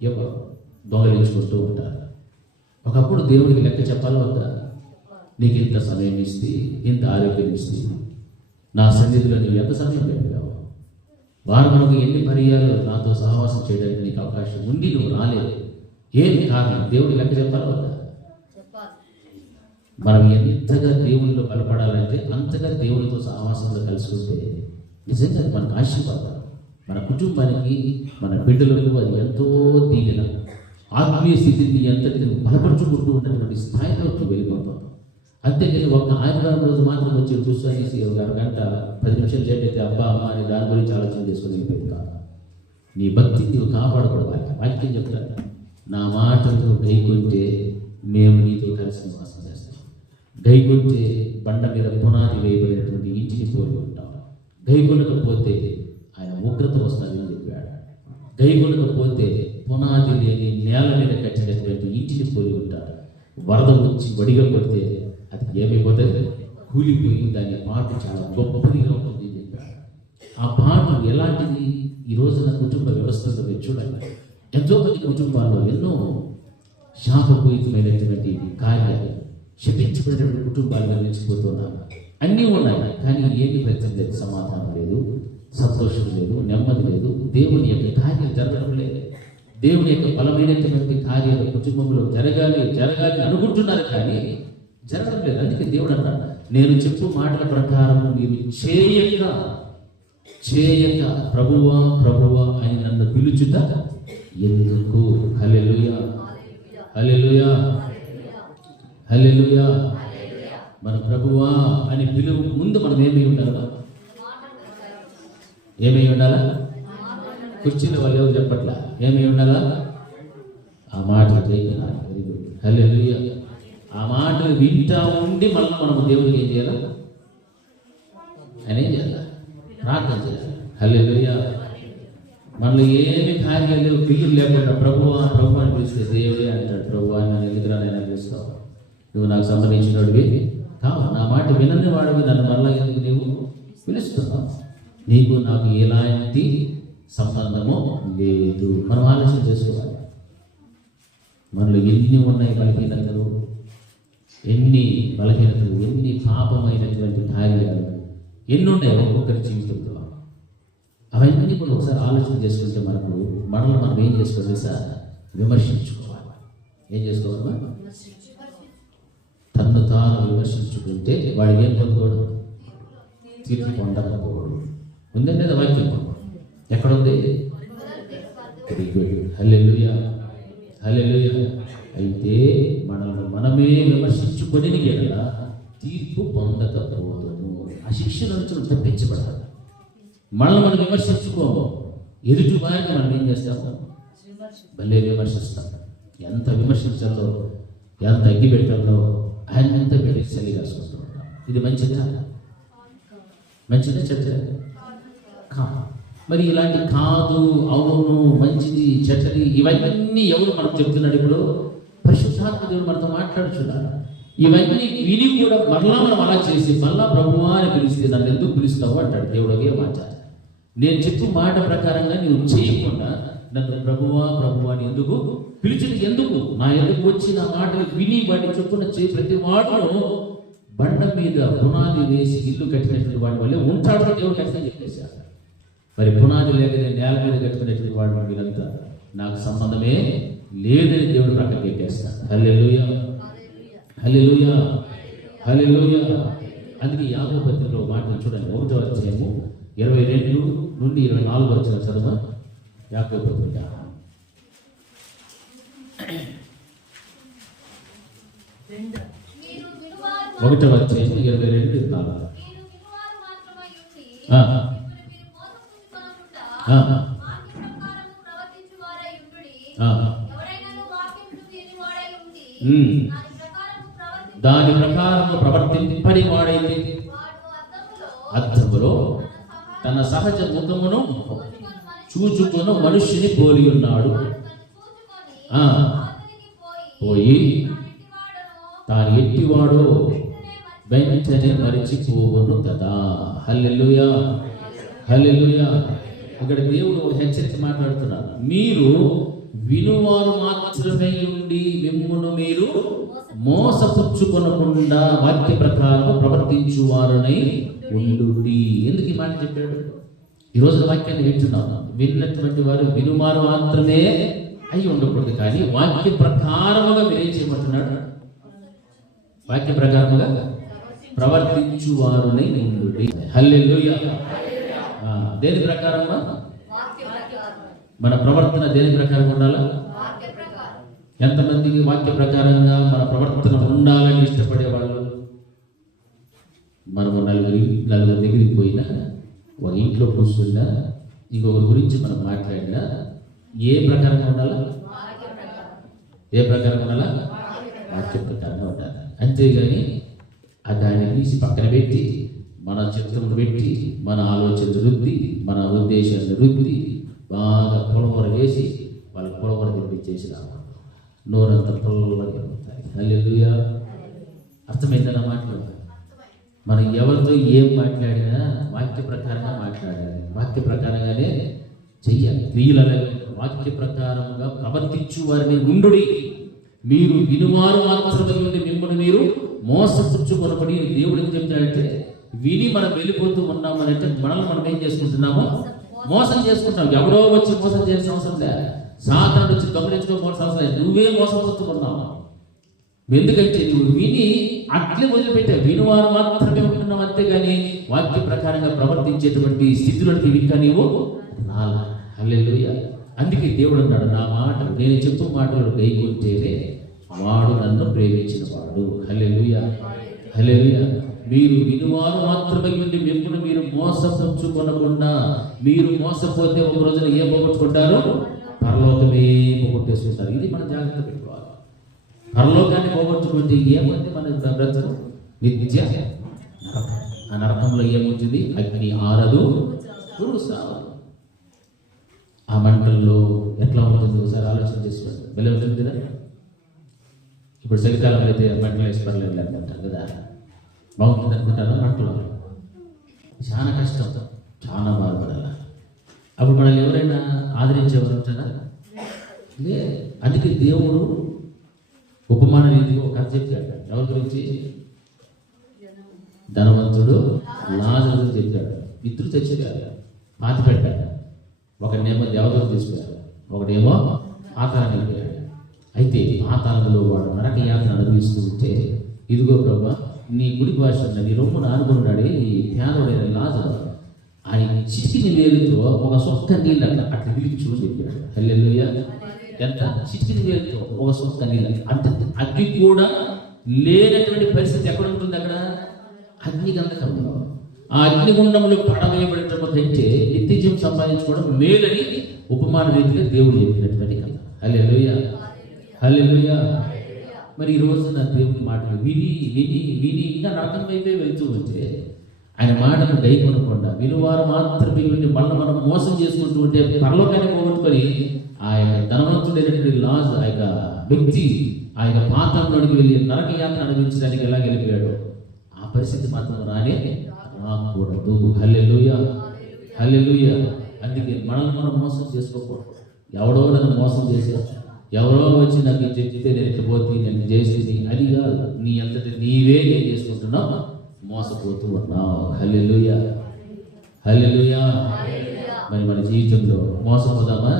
ఎవరు దొంగలించుకుంటూ ఉంటారు. ఒకప్పుడు దేవుడికి లెక్క చెప్పాలి వద్దా? నీకు ఇంత సమయం ఇస్తే, ఇంత ఆరోగ్యం ఇస్తే, నా సన్నిధిలో నువ్వు ఎంత సమయం పెట్టావు? వారంకు ఎన్ని పర్యాలు నాతో సహవాసం చేయడానికి నీకు అవకాశం ఉండి నువ్వు రాలేదు. ఏం కారణం? దేవుడికి లెక్క చెప్పాలి వద్దా? మనం ఎంతగా దేవునిలో బలపడాలంటే అంతగా దేవునితో సహవాసంలో కలుసుకుంటే నిజంగా అది మనకు ఆశీర్వాదం. మన కుటుంబానికి, మన బిడ్డలకు అది ఎంతో దీవెన. ఆత్మీయ స్థితిని ఎంతటి బలపరుచుకుంటూ ఉన్నటువంటి స్థాయిలోకి వెళ్ళిపోతాం. అంతేకాని ఒక ఆదివారం రోజు మాత్రం వచ్చి చూసి ఒక అరగంట 10 నిమిషాలు చేపైతే అబ్బా అమ్మ అని దాని గురించి ఆలోచన చేసుకుని వెళ్ళిపోయింది కాదు. నీ భక్తిని నువ్వు కాపాడుకోవాలి. వాక్యం చెప్తాను, నా మాటలు గైకొంటే మేము నీతో కలిసి నివాసం చేస్తాం. గైకొంటే బండ మీద పునాది వేయబడినటువంటి ఇంటిని పోలి ఉంటాం. గైకొనకపోతే ఆయన ఉగ్రత వస్తుందని చెప్పాడు. గైకొనకపోతే పునాది లేని నేల మీద కట్టినటువంటి ఇంటిని పోలి ఉంటాడు. వరద వచ్చి వడిగా కొడితే అది ఏమైపోతుంది? కూలిపోయి దాని పాట చాలా గొప్పదిగా ఉంటుంది అని చెప్పాడు. ఆ పాట ఎలాంటిది? ఈ రోజున కుటుంబ వ్యవస్థలో మీరు చూడండి, ఎంతో మంది కుటుంబాల్లో ఎన్నో శాపపూరితమైనటువంటి కార్యాలు, శపించబడినటువంటి కుటుంబాలుగా నిలిచిపోతున్నారు. అన్నీ ఉన్నాయి, కానీ ఏమి ఫలితం లేదు, సమాధానం లేదు, సంతోషం లేదు, నెమ్మది లేదు, దేవుని యొక్క కార్యాలు జరగడం లేదు. దేవుని యొక్క బలమైనటువంటి కార్యాలు కుటుంబంలో జరగాలి అనుకుంటున్నారు, కానీ జరగడం లేదు. అందుకే దేవుడు అన్నాడు, నేను చెప్పు మాటల ప్రకారం మీరు చేయక ప్రభువా ప్రభువా అని నన్ను పిలుచుట ఎందుకు? హల్లెలూయా, హల్లెలూయా, హల్లెలూయా. మన ప్రభువా అని పిలువు ముందు మనం ఏమై ఉండాలా? ఏమై ఉండాలా? కుర్చీల వాళ్ళు ఎవరు చెప్పట్లా, ఏమై ఉండాలా? ఆ మాటలు చేయాలి. వెరీ గుడ్, హల్లెలూయా. ఆ మాటలు వింటా ఉండి మళ్ళీ మనం దేవుడికి ఏం చేయాలి? అని చేయాలి, ప్రార్థన చేయాలి. హల్లెలూయా. మనలో ఏమి కార్యాలు క్రియలు లేకుండా ప్రభువా ప్రభు అని పిలిస్తే దేవుడే అంటాడు, ప్రభువా నన్ను ఎందుకురా నేను పిలుస్తావు, నువ్వు నాకు సంబంధించినవి కావు, నా మాట వినని వాడివి, నన్ను మళ్ళా ఎందుకు నీవు పిలుస్తున్నావు? నీకు నాకు ఎలాంటి సంబంధము లేదు. మనం ఆలోచన చేసుకోవాలి, మనలో ఎన్ని ఉన్నాయి బలహీనతలు, ఎన్ని పాపమైనటువంటి కార్యాలు ఎన్ని ఉన్నాయి ఒక్కొక్కరి జీవితంలో. అవన్నీ కూడా ఒకసారి ఆలోచన చేసుకుంటే మనల్ని మనం ఏం చేసుకోవాలి సార్? విమర్శించుకోవాలి. ఏం చేసుకోవాలి? తన్ను తాను విమర్శించుకుంటే వాడు ఏం పొందుకోడు? తీర్పు పొందకపోవడు. ఉందండి లేదా వాక్యం? ఎక్కడుంది? హల్లెలూయా, హల్లెలూయా. అయితే మనమే విమర్శించుకొని కదా తీర్పు పొందకపోవడము, ఆ శిక్షణ నుంచి తప్పించబడాలి. మనల్ని మనం విమర్శించుకోము, ఎదుటి వారిని మనం ఏం చేస్తాము? భలే విమర్శిస్తాం. ఎంత విమర్శించాలో, ఎంత అగ్గి పెట్టాలో అంత పెట్టి చలి రాసుకుంటూ ఉంటాం. ఇది మంచిదా? చెడ్డ? మరి ఇలాంటి కాదు, అవును, మంచిది, చెడ్డది ఇవన్నీ ఎవరు మనకు చెప్తున్నాడు? ఇప్పుడు పరిశుద్ధాత్మ దేవుడు మనతో మాట్లాడుచున్నాడు. ఇవన్నీ విని కూడా మరలా మనం అలా చేసి మళ్ళా ప్రభువా అని పిలిస్తే నన్ను ఎందుకు పిలుస్తావు అంటాడు దేవుడు. ఒకే మాట, నేను చెప్పు మాట ప్రకారంగా నువ్వు చేయకుండా నన్ను ప్రభువా ప్రభువా అని ఎందుకు పిలిచింది? ఎందుకు? నా ఎందుకు వచ్చి నా మాటలు విని వాడిని చెప్పున ప్రతి వాడును బండ మీద పునాది వేసి ఇల్లు కట్టినటువంటి వాడి వల్లే ఉంటాడు దేవుడు కట్టిన చెప్పేశారు. మరి పునాది లేకనే నేల మీద కట్టుకునేటువంటి వాడు వీళ్ళంతా నాకు సంబంధమే లేదని దేవుడు ప్రక్కకి ఎక్కేస్తాడు. హల్లెలూయా, హల్లెలూయా, హల్లెలూయా. అందుకే యాకోబు పత్రికలో మాటలు చూడండి, 1వ అధ్యాయము 22 నుండి 24 వచ్చిన చదువు. యాకోబు పత్రిక 1వ అధ్యాయం 22-24. దాని ప్రకారము ప్రవర్తింపని వాడైతే అర్థములో తన సహజ ముఖమును చూచుకొని మనుష్యుని పోలి ఉన్నాడు. పోయి తాను ఎట్టివాడో వెంటనే మరిచిపోవును కదా. హల్లెలూయా, హల్లెలూయా. ఇక్కడ దేవుడు హెచ్చరిక మాట్లాడుతున్నారు. మీరు వినువారు మాత్రమే ఉండి మిమ్మును మీరు మోసపుచ్చుకొనకుండా వాక్య ప్రకారం ప్రవర్తించువారునై ఉండుడి. ఎందుకు ఈ మాట చెప్పాడు? ఈరోజు వాక్యాన్ని వింటున్నాను, విన్నటువంటి వారు వినువారు మాత్రమే అయి ఉండకూడదు, కానీ వాక్య ప్రకారముగా మీరేం చేయమంటున్నాడు? వాక్య ప్రకారముగా ప్రవర్తించువారునై ఉండుడి. హల్లెలూయా. దేని ప్రకారంగా? మన ప్రవర్తన దేని ప్రకారం ఉండాలా? ఎంతమందికి వాక్య ప్రకారంగా మన ప్రవర్తన ఉండాలని ఇష్టపడేవాళ్ళు? మనము నలుగురు దగ్గరికి పోయినా, ఒక ఇంట్లో కూర్చున్నా, ఇంకొకరి గురించి మనం మాట్లాడినా ఏ ప్రకారంగా ఉండాలా? ఏ ప్రకారంగా ఉండాలా? వాక్య ప్రకారంగా ఉండాలి. అంతేగాని దాన్ని తీసి పక్కన పెట్టి మన చిత్రమును పెట్టి మన ఆలోచనలు రుద్ది మన ఉద్దేశాలను రుద్ది బాగా పొలవర వేసి వాళ్ళకి పొలవర తెప్పించేసి రావాలి. నోరంతా పొలవర అయిపోతాయి. హల్లెలూయా. అర్థమైందన్న మాటలు? మనం ఎవరితో ఏం మాట్లాడినా వాక్య ప్రకారంగా మాట్లాడాలి, వాక్య ప్రకారంగానే చెయ్యాలి. క్రియలలో వాక్య ప్రకారంగా ప్రవర్తించు వారిని ఉండుడి, మీరు వినువారు మాత్రమే ఉండి మిమ్మల్ని మీరు మోసపుచ్చుకొనబడి. దేవుడు ఏం చెప్తాడంటే, విని మనం వెళ్ళిపోతూ ఉన్నామనంటే మనల్ని మనం ఏం చేసుకుంటున్నామో మోసం చేసుకుంటాం. ఎవరో వచ్చి మోసం చేయాల్సిన అవసరం లేదు, సాతానుడు వచ్చి గమనించుకోవాల్సిన అవసరం లేదు, నువ్వే మోసపోతున్నావు. ఎందుకంటే నువ్వు విని అట్లే వదిలిపెట్టావు, వినువారు మాత్రమే ఉంటున్నావు, అంతేగాని వాక్య ప్రకారంగా ప్రవర్తించేటువంటి స్థితిలోకి ఇంకా నీవు రాలా. హల్లెలూయా. అందుకే దేవుడు అన్నాడు, నా మాట నేను చెప్పు మాటలు గైకొంటేనే వాడు నన్ను ప్రేమించిన వాడు. హల్లెలూయా, హల్లెలూయా. మీరు వినువారు మాత్రమే ఉండి మిమ్మల్ని మీరు మోసపుచ్చుకొనకుండా, మీరు మోసపోతే ఒక రోజున ఏం పోగొట్టుకుంటారు? పరలోకమే పోగొట్టేసుకుంటారు. ఇది మనం జాగ్రత్త పెట్టుకోవాలి. పరలోకాన్ని పోగొట్టుకుంటే ఏమంటే మన బ్రతుకు నిత్య నరకం. ఆ నరకంలో ఏముంటుంది? అగ్ని ఆరదు, పురుగు సావదు. ఆ మంటల్లో ఎట్లా ఉంటుంది ఒకసారి ఆలోచన చేసుకోండి. వెళ్ళి ఉంటుంది కదా. ఇప్పుడు చలికాలంలో అయితే మంటలు వేసి పర్లేదు అనుకుంటారు కదా, బాగుంటుంది అనుకుంటారా? మంటలో చాలా కష్టం, చాలా బాధపడాలి. అప్పుడు మనల్ని ఎవరైనా ఆదరించేవారు ఉంటారా? లే. అందుకే దేవుడు ఉపమాన రీతిగా ఒక కథ చెప్పాడు. ఎవరి గురించి? ధనవంతుడు లాజరు చెప్పాడు. ఇద్దరు తెచ్చారు, పాతి పెట్టాడు. ఒకడేమో దేవతలు తీసుకున్నాడు, ఒకడేమో పాతాళానికి వెళ్ళాడు. అయితే పాతాళంలో వాడు నరక యాతన అనుభవిస్తూ ఉంటే, ఇదిగో ప్రభా నీ గుడి భాష నీ రొమ్మును ఆనుకున్నాడే ఈ పేదోడైన లాజరు, ఆయన చిటికిన వేలుతో ఒక సొక్క నీళ్ళు అట్లా పిలిపించు అని చెప్పాడు. హల్లెలూయా. ఎంత చిటికిన వేలుతో ఒక సొక్క నీళ్ళు, అంత అగ్ని కూడా లేనటువంటి పరిస్థితి ఎక్కడ ఉంటుంది? అక్కడ అగ్నిగంధకంలో, ఆ అగ్నిగుండంలో పడవేయబడటం కంటే నిత్యజీవం సంపాదించుకోవడం మేలని ఉపమాన రీతిగా దేవుడు చెప్పినటువంటి కథ. హల్లెలూయా, హల్లెలూయా. మరి ఈ రోజు నా దేవుని మాటలు విని విని విని ఇంకా నరకం వైపే వెళ్తూ ఉంటే, ఆయన మాటను గైకొనకుండా వినువారు మాత్రమే ఉండి మళ్ళీ మనం మోసం చేసుకుంటూ ఉంటే పరలోకాన్ని పోగొట్టుకొని ఆయన ధనవంతుడైనటువంటి లాజ్ ఆ యొక్క వ్యక్తి ఆ యొక్క పాత్రలోనికి వెళ్ళి నరక యాత్ర అనుభవించడానికి ఎలా వెళ్ళిపోయాడు, ఆ పరిస్థితి మాత్రం రాకూడదు. హల్లెలూయా, హల్లెలూయా. అందుకే మనల్ని మనం మోసం చేసుకోకూడదు. ఎవడో నన్ను మోసం చేసేది, ఎవరో వచ్చి నాకు చెప్తే నేను ఇట్లా పోతే నేను చేసేది అది కాదు. నీ అంతటి నీవే ఏం చేసుకుంటున్నావు? మోసపోతూ ఉన్నావు. హల్లెలూయా, హల్లెలూయా. మరి మన జీవితంలో మోసపోదామా,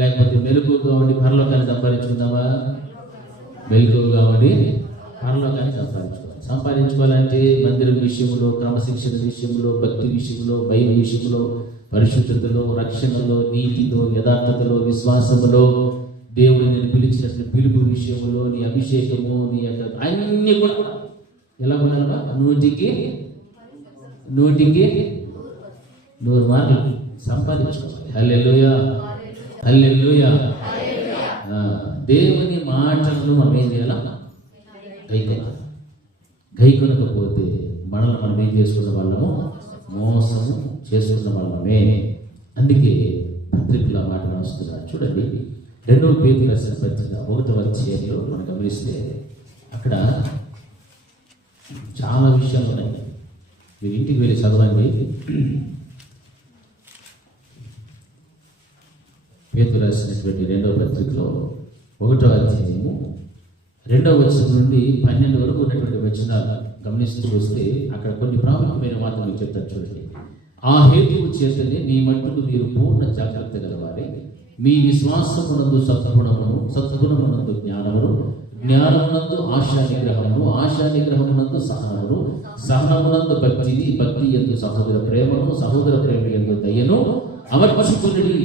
లేకపోతే మెలకువగా ఉండి పరలోకాన్ని సంపాదించుకుందామా? మెలకువగా ఉండి పరలోకాన్ని సంపాదించుకోవాలంటే మందిరం విషయంలో, క్రమశిక్షణ విషయంలో, భక్తి విషయంలో, భయం విషయంలో, పరిశుద్ధతలో, రక్షణలో, నీతిలో, యథార్థతలో, విశ్వాసములో, దేవుడు నేను పిలిచిన పిలుపు విషయంలో, నీ అభిషేకము, నీ యొక్క అన్ని కూడా ఎలా కొనాలన్నా 100కి 100 మార్కులు సంపాదించుకోవాలి. హల్లెలూయా, హల్లెలూయా. దేవుని మాటలను మనం ఏం చేయాలా? గైకొనకపోతే మనల్ని మనం ఏం చేసుకున్న వాళ్ళము? మోసము చేసుకున్న వాళ్ళమే. అందుకే పత్రికల మాట రాస్తున్నారు చూడండి. 2వ పేతురు రాసిన పత్రిక 1వ అధ్యాయంలో మనం గమనిస్తే అక్కడ చాలా విషయాలు ఉన్నాయి. మీరు ఇంటికి వెళ్ళి చదవండి. పేతురు రాసినటువంటి 2వ పత్రికలో 1వ అధ్యాయము 2వ వచనం నుండి 12 వరకు ఉన్నటువంటి వచనాలు గమనిస్తూ వస్తే అక్కడ కొన్ని ప్రాముఖ్యమైన మాటలు మీకు చెప్తారు చూడండి. ఆ హేతువు చేతనే నీ మట్టుకు మీరు పూర్ణ జాగ్రత్త గలవారే, మీ విశ్వాసమునందు సద్గుణమును, సద్గుణమునందు జ్ఞానమును, జ్ఞానమునందు ఆశానిగ్రహమును, ఆశానిగ్రహమునందు సహనమును, సహనమునందు భక్తిని, భక్తి యందు సహోదర ప్రేమను, సహోదర ప్రేమ యందు దయను అమర్చుకొనుడి.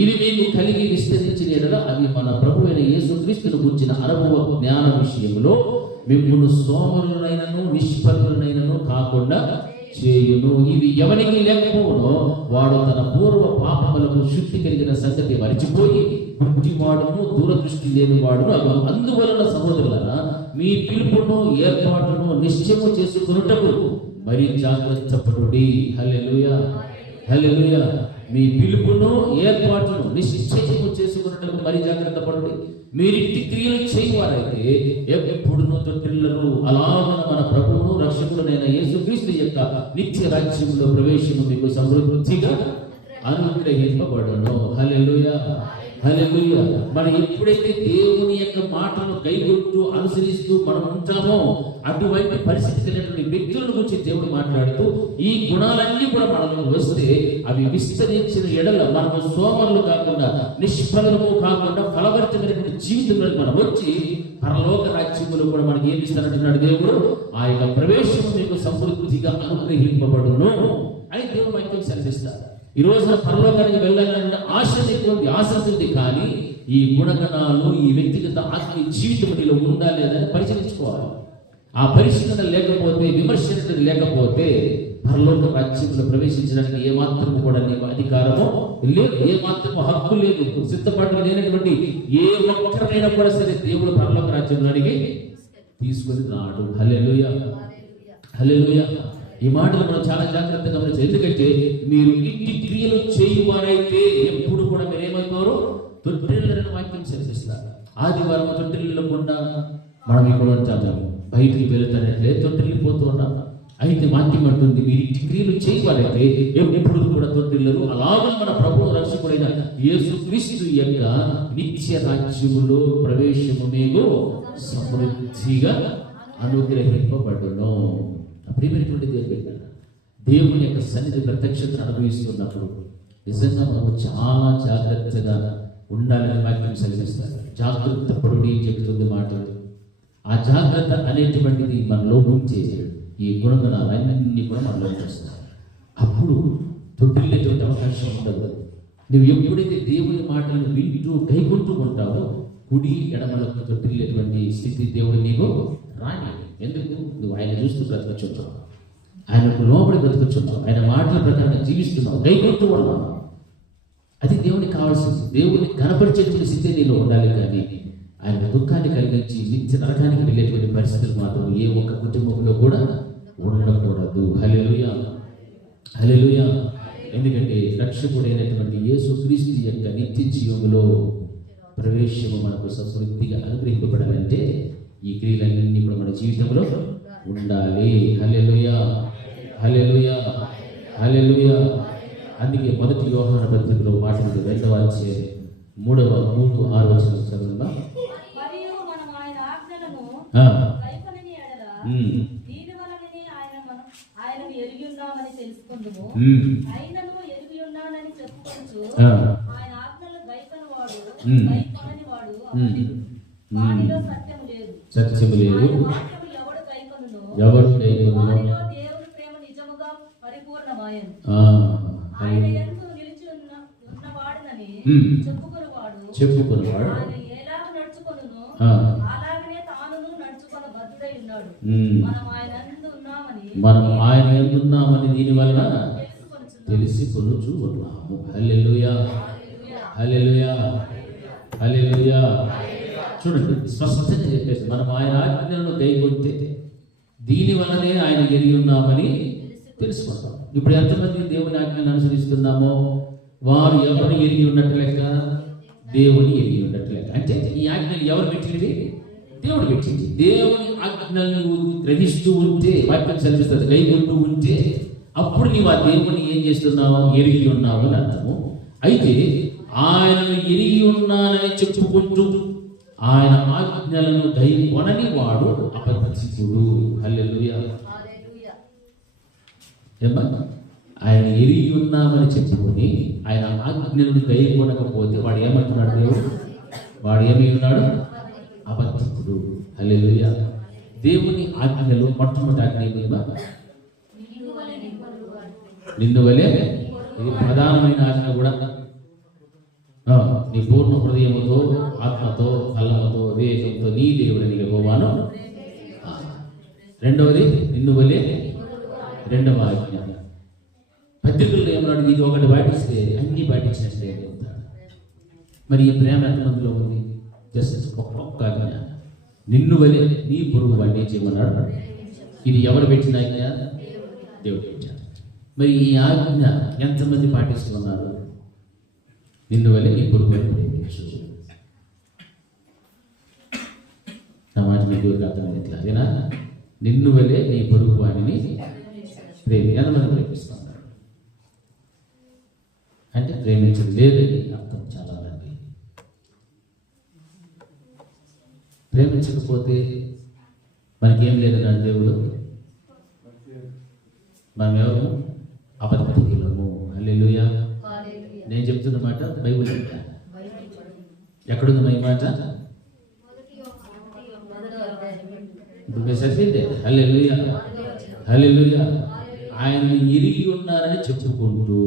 ఇవి మీకు కలిగి విస్తరించిన ఎడల అవి మన ప్రభువైన యేసుక్రీస్తును గురించిన అనుభవ జ్ఞాన విషయంలో మిమ్మును సోమరులైనను నిష్ఫలులైనను కాకుండా చేయును. ఇవి ఎవరికి లేకపోవడో వాడు తన పూర్వ పాపములకు శుద్ధి కలిగిన సంగతి మరిచిపోయి గుడ్డివాడును, దూరదృష్టి లేని వాడును. అందువలన సహోదరులారా, మీ పిలుపును ఏర్పాటును నిశ్చయము చేసుకొనుటకు మరి జాగ్రత్త పడుడి. హల్లెలూయా, హల్లెలూయా. మీ పిలుపును ఏర్పాటును నిశ్చయము చేసుకున్నట్టు మరి జాగ్రత్త పడండి. మీరింటి క్రియలు చేయవారైతే ఎప్పుడునూ తొట్టిల్లరు. అలాగ మన ప్రభువును రక్షకుడైన యేసుక్రీస్తు యొక్క నిత్య రాజ్యంలో ప్రవేశము మీకు సమృద్ధిగా అనుగ్రహింపబడును. హల్లెలూయా, హల్లెలూయా. మనం ఎప్పుడైతే దేవుని యొక్క మాటను కైగొట్టు అనుసరిస్తూ మనం ఉంటామో అటువంటి పరిస్థితి కలిగినటువంటి వ్యక్తులను గురించి దేవుడు మాట్లాడుతూ ఈ గుణాలన్నీ కూడా మనలో వస్తే అవి విస్తరించిన ఎడల మనము సోమరులు కాకుండా నిష్ఫలము కాకుండా ఫలభరితమైనటువంటి జీవితంలోకి మనం వచ్చి పరలోక రాజ్యములు కూడా మనకి ఏమి ఇస్తానంటున్నాడు దేవుడు, ఆ యొక్క ప్రవేశం మీకు సమృద్ధిగా అనుగ్రహింపబడును అని దేవుడు వాక్యం సెలవిస్తారు. ఈ రోజున పరలోకానికి వెళ్ళాలనే ఆశ ఉంది, ఆసక్తి ఉంది. కానీ ఈ గుణగణాలు ఈ వ్యక్తిగత ఆత్మీయ జీవితం నీలో ఉందా లేదని పరిశీలించుకోవాలి. ఆ పరిశీలన లేకపోతే, విమర్శన లేకపోతే పరలోక రాజ్యంలో ప్రవేశించడానికి ఏమాత్రము కూడా నీకు అధికారము లేదు, ఏమాత్రము హక్కు లేదు. సిద్ధపాటు లేనటువంటి ఏ ఒక్కరైనా కూడా సరే దేవుడు పరలోక రాజ్యంలోనికి తీసుకొని రాడు. హల్లెలూయా, హల్లెలూయా. ఈ మాటలు మనం చాలా జాగ్రత్తగా గమనించాలి. ఎందుకంటే మీరు ఇంటి క్రియలు చేయువారైతే ఎప్పుడు కూడా మీరు ఏమైపోరు, తొట్టిల్లని వాక్యం సెలవిస్తారు. ఆదివారం తొట్టిల్లకుండా మనం ఇక్కడ ఉంటాము, బయటికి వెళుతానంటే తొట్టిల్లిపోతూ ఉన్నాం. అయితే వాక్యం అంటుంది మీరు ఇంటి క్రియలు చేయవారైతే ఎప్పుడు కూడా తొట్టిల్లరు. అలాగే మన ప్రభువు రక్షకుడైన యేసుక్రీస్తు యొక్క నిత్య రాజ్యములో ప్రవేశము మీకు సమృద్ధిగా అనుగ్రహింపబడును. ప్రియమైనటువంటి దేవుని యొక్క సన్నిధి ప్రత్యక్షతను అనుభవిస్తున్నప్పుడు నిజంగా మనం చాలా జాగ్రత్తగా ఉండాలని వాక్యం సెలవిస్తారు. జాగ్రత్త పడుడి చెప్తుంది మాట. ఆ జాగ్రత్త అనేటువంటిది మనలో ఉంటే ఈ గుణగణాలన్నీ కూడా మనలో వస్తాయి. అప్పుడు తొట్టిల్లేటువంటి అవకాశం ఉండదు. నువ్వు ఎప్పుడైతే దేవుని మాటలను వింటూ కైకుంటూ ఉంటావో కుడి ఎడమలకు తొట్టిల్లేటువంటి స్థితి దేవుడు నీకు రాని. ఎందుకు? నువ్వు ఆయన చూస్తూ బ్రతకచున్నావు, ఆయనకు లోబడి బ్రతకచున్నావు, ఆయన మాటల ప్రకారంగా జీవిస్తున్నావు, కైకుంటూ ఉన్నావు. అది దేవునికి కావాల్సింది. దేవుని కనపరిచేటువంటి స్థితి నీలో ఉండాలి. కానీ ఆయన దుఃఖాన్ని కలిగించి నిత్య నరకానికి వెళ్ళేటువంటి పరిస్థితులు మాత్రం ఏ ఒక్క కుటుంబంలో కూడా ఉండకూడదు. హల్లెలూయా, హల్లెలూయా. ఎందుకంటే రక్షకుడైనటువంటి యేసుక్రీస్తు యొక్క నిత్య జీవములో ప్రవేశము మనకు సమృద్ధిగా అనుగ్రహింపబడాలంటే ఈ క్రియలన్నీ కూడా మన జీవితంలో ఉండాలి. హల్లెలూయా, హల్లెలూయా, హల్లెలూయా. అందుకే మొదటి యోహాను పత్రికలో మాటలు 2వ అధ్యాయం 3-6 చదువుదాం. మరియు మనం ఆయన ఆజ్ఞలను కైకొనని ఎడల దీని వలననే ఆయనను ఎరిగి ఉన్నామని తెలుసుకుందుము. ఆయనను ఎరిగి ఉన్నానని చెప్పుకొనుచు ఆయన ఆజ్ఞలను గైకొనవాడు గైకొనని వాడు అబద్ధికుడు. వానిలో సత్యము లేదు. ఎవరు కైకొనును వానిలో దేవుని ప్రేమ నిజముగా పరిపూర్ణమాయెను. ఆయన యందు నిలిచి ఉన్నవాడునని చెప్పుకొనువాడు ఆయన ఎలాగ నడుచుకొనును అలాగనే తానును నడుచుకొన బద్ధుడై ఉన్నాడు. మనం ఆయన యందు ఉన్నామని దీని వలన తెలిసికొనుచు ఉన్నాము. హల్లెలూయా, హల్లెలూయా, హల్లెలూయా. చూడండి, స్పష్టంగా చెప్పేసి మనం ఆయన ఆజ్ఞలను కైకొంటే దీని వల్లనే ఆయన ఎరిగి ఉన్నామని తెలుసుకుంటాం. ఇప్పుడు ఎంతమంది దేవుని ఆజ్ఞలను అనుసరిస్తున్నామో వారు ఎవరిని ఎరిగి ఉన్నట్టు లెక్క, దేవుని ఎరిగి ఉన్నట్టు లెక్క. అంటే ఈ ఆజ్ఞలు ఎవరు పెట్టినవి? దేవుడు పెట్టింది. దేవుని ఆజ్ఞలను గ్రహిస్తూ ఉంటే వాక్యం చదివిస్తుంది, కైకొంటూ ఉంటే అప్పుడు నీవు ఆ దేవుని ఏం చేస్తున్నావు, ఎరిగి ఉన్నావు అని అర్థము. అయితే ఆయనను ఎరిగి ఉన్నానని చెప్పుకుంటూ ఆయన ఆజ్ఞలను కైకొనని వాడు అపరిచితుడు. హల్లెలూయా. ఆయన ఎరిగి ఉన్నామని చెప్పుకొని ఆయన ఆజ్ఞలను కైకొనకపోతే వాడు ఏమంటున్నాడు? దేవుడు వాడు ఏమై ఉన్నాడు? అబద్ధికుడు. హల్లెలూయా. దేవుని ఆజ్ఞలు మొట్టమొదటి ఆజ్ఞ నిన్ను వలె, ఇది ప్రధానమైన ఆజ్ఞ కూడా. నీ పూర్ణ హృదయముతో, ఆత్మతో, కళ్ళముతో, వివేకంతో నీ దేవుడిని యెహోవాను. రెండవది నిన్ను వలె, రెండవ ఆజ్ఞ. పత్రికల్లో ఏమన్నాడు? ఇది ఒకటి పాటిస్తే అన్ని పాటించినట్లే చెప్తాడు. మరి ఈ ప్రేమ ఎంతమందిలో ఉంది? జస్ట్ ఒక్కొక్క ఆజ్ఞ. నిన్ను వలె నీ పొరుగు వాడిని చేయమన్నాడు. ఇది ఎవరు పెట్టిన ఆజ్ఞ? దేవుడు పెట్టాడు. మరి ఈ ఆజ్ఞ ఎంతమంది పాటిస్తున్నారు? నిన్ను వలె నీ పొరుగు వాడిని ప్రేమించు. నా మాట మీకు అర్థమైనట్లా? అదేనా? నిన్ను వలే నీ పొరుగు వాడిని ఎంతమంది ప్రేమిస్తున్నారు అంటే ప్రేమించడం లేదని అర్థం. చాలా మంది ప్రేమించకపోతే మనకేం లేదన్నాడు దేవుడు. మనం ఎవరు? అబద్ధికులము. హల్లెలూయా. నేను చెప్తున్న మాట బైబిల్ ఎక్కడుంది ఈ మాట? ఇప్పుడు మీరు చదివిందే. హల్లెలూయా, హల్లెలూయా. ఆయన్ని ఎరిగి ఉన్నారని చెప్పుకుంటూ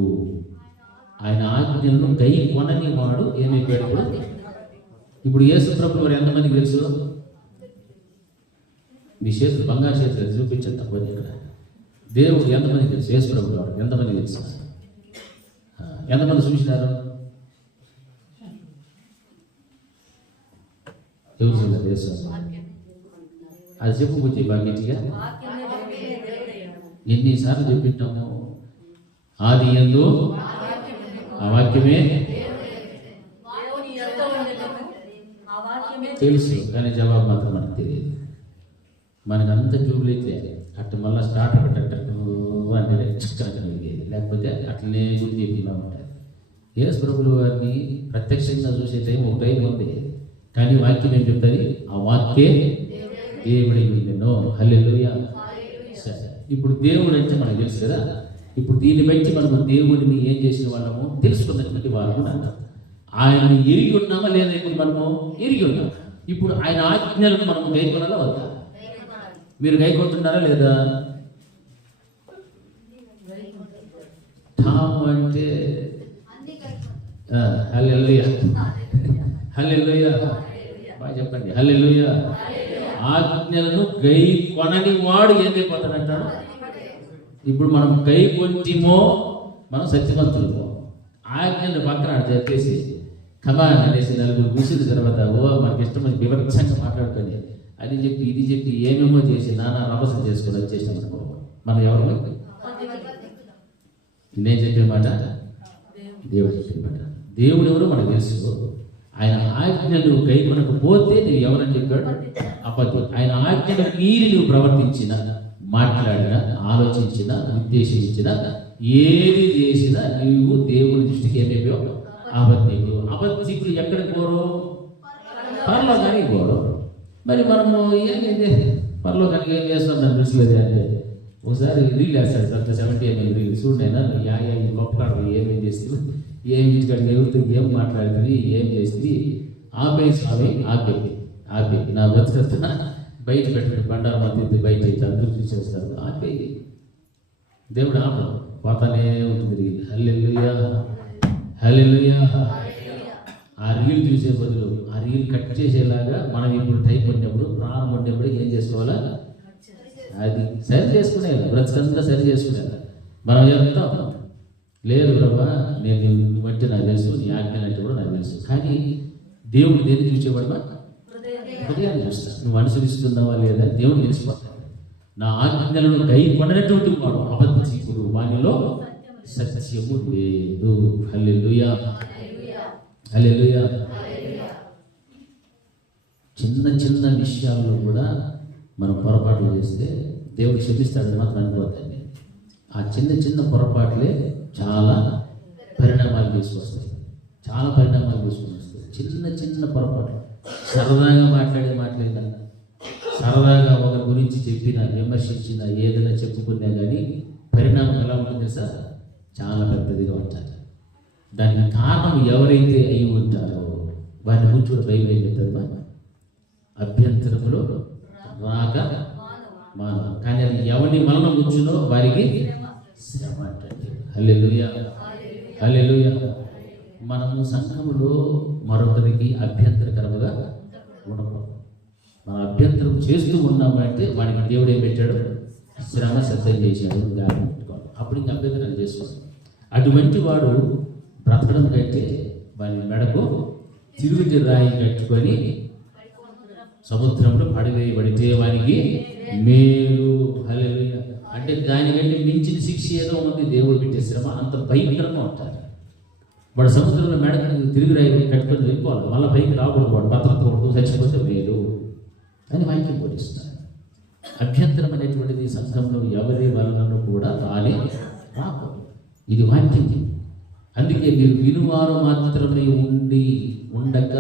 ఆయన ఆజ్ఞలను గై కొనని వాడు ఏమైపోయాడు? ఇప్పుడు యేసు ప్రభువు వారు ఎంతమందికి తెలుసు? మీ చేతులు బంగారు చేతులు చూపించండి తప్ప ఇక్కడ. దేవుడు ఎంతమందికి తెలుసు? యేసు ప్రభువు వారు ఎంతమందికి తెలుసు? ఎంతమంది చూసినారు? ఎవరు చూసారు? యేసు అది చెప్పు బుద్ధి బాగా. ఎన్నిసార్లు చెప్పింటాము? ఆది యందు ఆ వాక్యమే తెలుసు, కానీ జవాబు మాత్రం మనకు తెలియదు. మనకు అంత జూబులైతే అట్లా మళ్ళీ స్టార్ట్ అంటే చక్కరగలిగేది, లేకపోతే అట్లనే గుర్తు చెప్పిలా ఉంటాయి. యేసు ప్రభువు వారిని ప్రత్యక్షంగా చూసే టైం ఒక టైం ఉంది, కానీ వాక్యం ఏం చెప్తుంది? ఆ వాక్యే దేవుడి నిన్ను. హల్లెలూయా. సరే, ఇప్పుడు దేవుడు అంటే మనకు తెలుసు కదా. ఇప్పుడు దీన్ని బట్టి మనకు దేవుడిని ఏం చేసిన వాళ్ళము తెలుసుకున్నటువంటి వాళ్ళము అంటాం. ఆయనను ఎరిగి ఉన్నామా లేదా? ఇప్పుడు మనము ఎరిగి ఉన్నాం. ఇప్పుడు ఆయన ఆజ్ఞలను మనము గైకొనాలా వద్దా? మీరు గైకొంటున్నారా లేదా? ఠామ్ అంటే హల్లెలూయా, హల్లెలూయా. బాగా చెప్పండి, హల్లెలూయా. ఆజ్ఞలను గై కొనని వాడు ఏం అయిపోతాడంటాడు? ఇప్పుడు మనం గై కొంటిమో మనం సత్యవంతులమో. ఆజ్ఞలు పక్కన చెప్పేసి కమాన్ అనేసి నలుగురు విసులు తర్వాత మనకి ఇష్టమని వివక్షంగా మాట్లాడుకొని అది చెప్పి ఇది చెప్పి ఏమేమో చేసి నానా రభసం చేసుకొని వచ్చేసాం అనుకో, మనం ఎవరు? నేను చెప్పే మాట దేవుడు చెప్పే మాట. దేవుడు ఎవరు మనకు తెలుసు. ఆయన ఆజ్ఞలు గై కొనకపోతే నువ్వు ఎవరని చెప్పాడు? అబద్ధం. ఆయన ఆజ్ఞలు మీరి నువ్వు ప్రవర్తించిన, మాట్లాడిన, ఆలోచించిన, ఉద్దేశించిన, ఏది చేసినా నువ్వు దేవుని దృష్టికి ఏమైపోయావు? అబద్ధికుడు. అబద్ధికుడు ఎక్కడికి పోరు? పరలోకానికి పోరు. మరి మనము ఏమైంది? పరలోకానికి ఏం చేస్తాం? నన్ను దృష్టిలేదు అంటే ఒకసారి రీల్ వేస్తాడు, 70 ml రీల్ చూడైనా ఈ గొప్ప కాడ ఏమేం చేస్తుంది, ఏం ఇంటికాడికి ఎవరితో ఏం మాట్లాడుతుంది, ఏం చేస్తుంది, ఆపే స్వామి ఆపే నా బతుకన్నా బయట పెట్టండి, బండారు మధ్య బయట అందరూ చూసేస్తారు. ఆపే దేవుడు ఆపం పోతానే ఉంటుంది. హల్లెలూయా, హల్లెలూయా. ఆ రీల్ చూసే బదులు ఆ రీల్ కట్ చేసేలాగా మనం ఇప్పుడు టైప్ ఉన్నప్పుడు, ప్రాణం ఉన్నప్పుడు ఏం చేసుకోవాలా? అది సరి చేసుకునేది, బ్రతుకంతా సరి చేసుకునేది. మనం చెప్తాం, లేదు ప్రభా నేను అంటే నాకు తెలుసు, నీ ఆజ్ఞ అంటే కూడా నాకు తెలుసు. కానీ దేవుడు దేన్ని చూసేవాడు? హృదయాన్ని చూస్తాను. నువ్వు అనుసరిస్తున్నావా లేదా? దేవుడు తెలిసిపోతాడు. నా ఆజ్ఞలను గై కొనటువంటి వాడు అబద్ధికుడు, వానిలో సత్యము లేదు. హల్లెలూయా, హల్లెలూయా. చిన్న చిన్న విషయాల్లో కూడా మనం పొరపాట్లు చేస్తే దేవుడు క్షమిస్తాడని మాత్రం అనుకోవద్దండి. ఆ చిన్న చిన్న పొరపాట్లే చాలా పరిణామాలు తీసుకొస్తాయి, చాలా పరిణామాలు తీసుకొని వస్తాయి. చిన్న చిన్న పొరపాట్లు, సరదాగా మాట్లాడినా, సరదాగా ఒకరి గురించి చెప్పినా, విమర్శించినా, ఏదైనా చెప్పుకున్నా కానీ పరిణామం ఎలా ఉంటుంది సార్? చాలా పెద్దదిగా ఉంటుంది. దానికి కారణం ఎవరైతే అయి ఉంటారో వారిని కూర్చొని బైబిల్ ఏం చెప్తారు? అభ్యంతరములు రాక మానవ. కానీ అది ఎవరిని మరణం కూర్చునో వారికి శ్రమ అంటే. హల్లెలూయా, హల్లెలూయా. మనము సంఘములో మరొకరికి అభ్యంతరకరముగా ఉండకూడదు. మనం అభ్యంతరం చేస్తూ ఉన్నామంటే వాడికి దేవుడు ఏం పెట్టాడు? శ్రమ సిద్ధం చేశాడు. దాన్ని పెట్టుకోవాలి. అప్పుడు ఇంకా అభ్యంతరం చేసుకోవాలి. అటువంటి వాడు బ్రతకడం కంటే వాని మెడకు తిరుగుటి రాయి కట్టుకొని సముద్రంలో పడివేయబడితే వానికి మేలు. హల్లెలూయా. అంటే దానికంటే మించిన శిక్ష ఏదో ఉంది దేవుడు పెట్టే శ్రమ, అంత భయంకరంగా ఉంటారు. వాడు సముద్రంలో మెడకు తిరిగి రాయి కట్టుకొని వెళ్ళిపోవాలి, మళ్ళీ పైకి రాకూడదు. వాడు భద్రత కొడుతూ చచ్చిపోతే మేలు అని వాక్యం బోధిస్తున్నారు. అభ్యంతరం అనేటువంటిది సంఘంలో ఎవరి వలన కూడా రాకు. ఇది వాక్యం. అందుకే మీరు వినువారు మాత్రమే ఉండక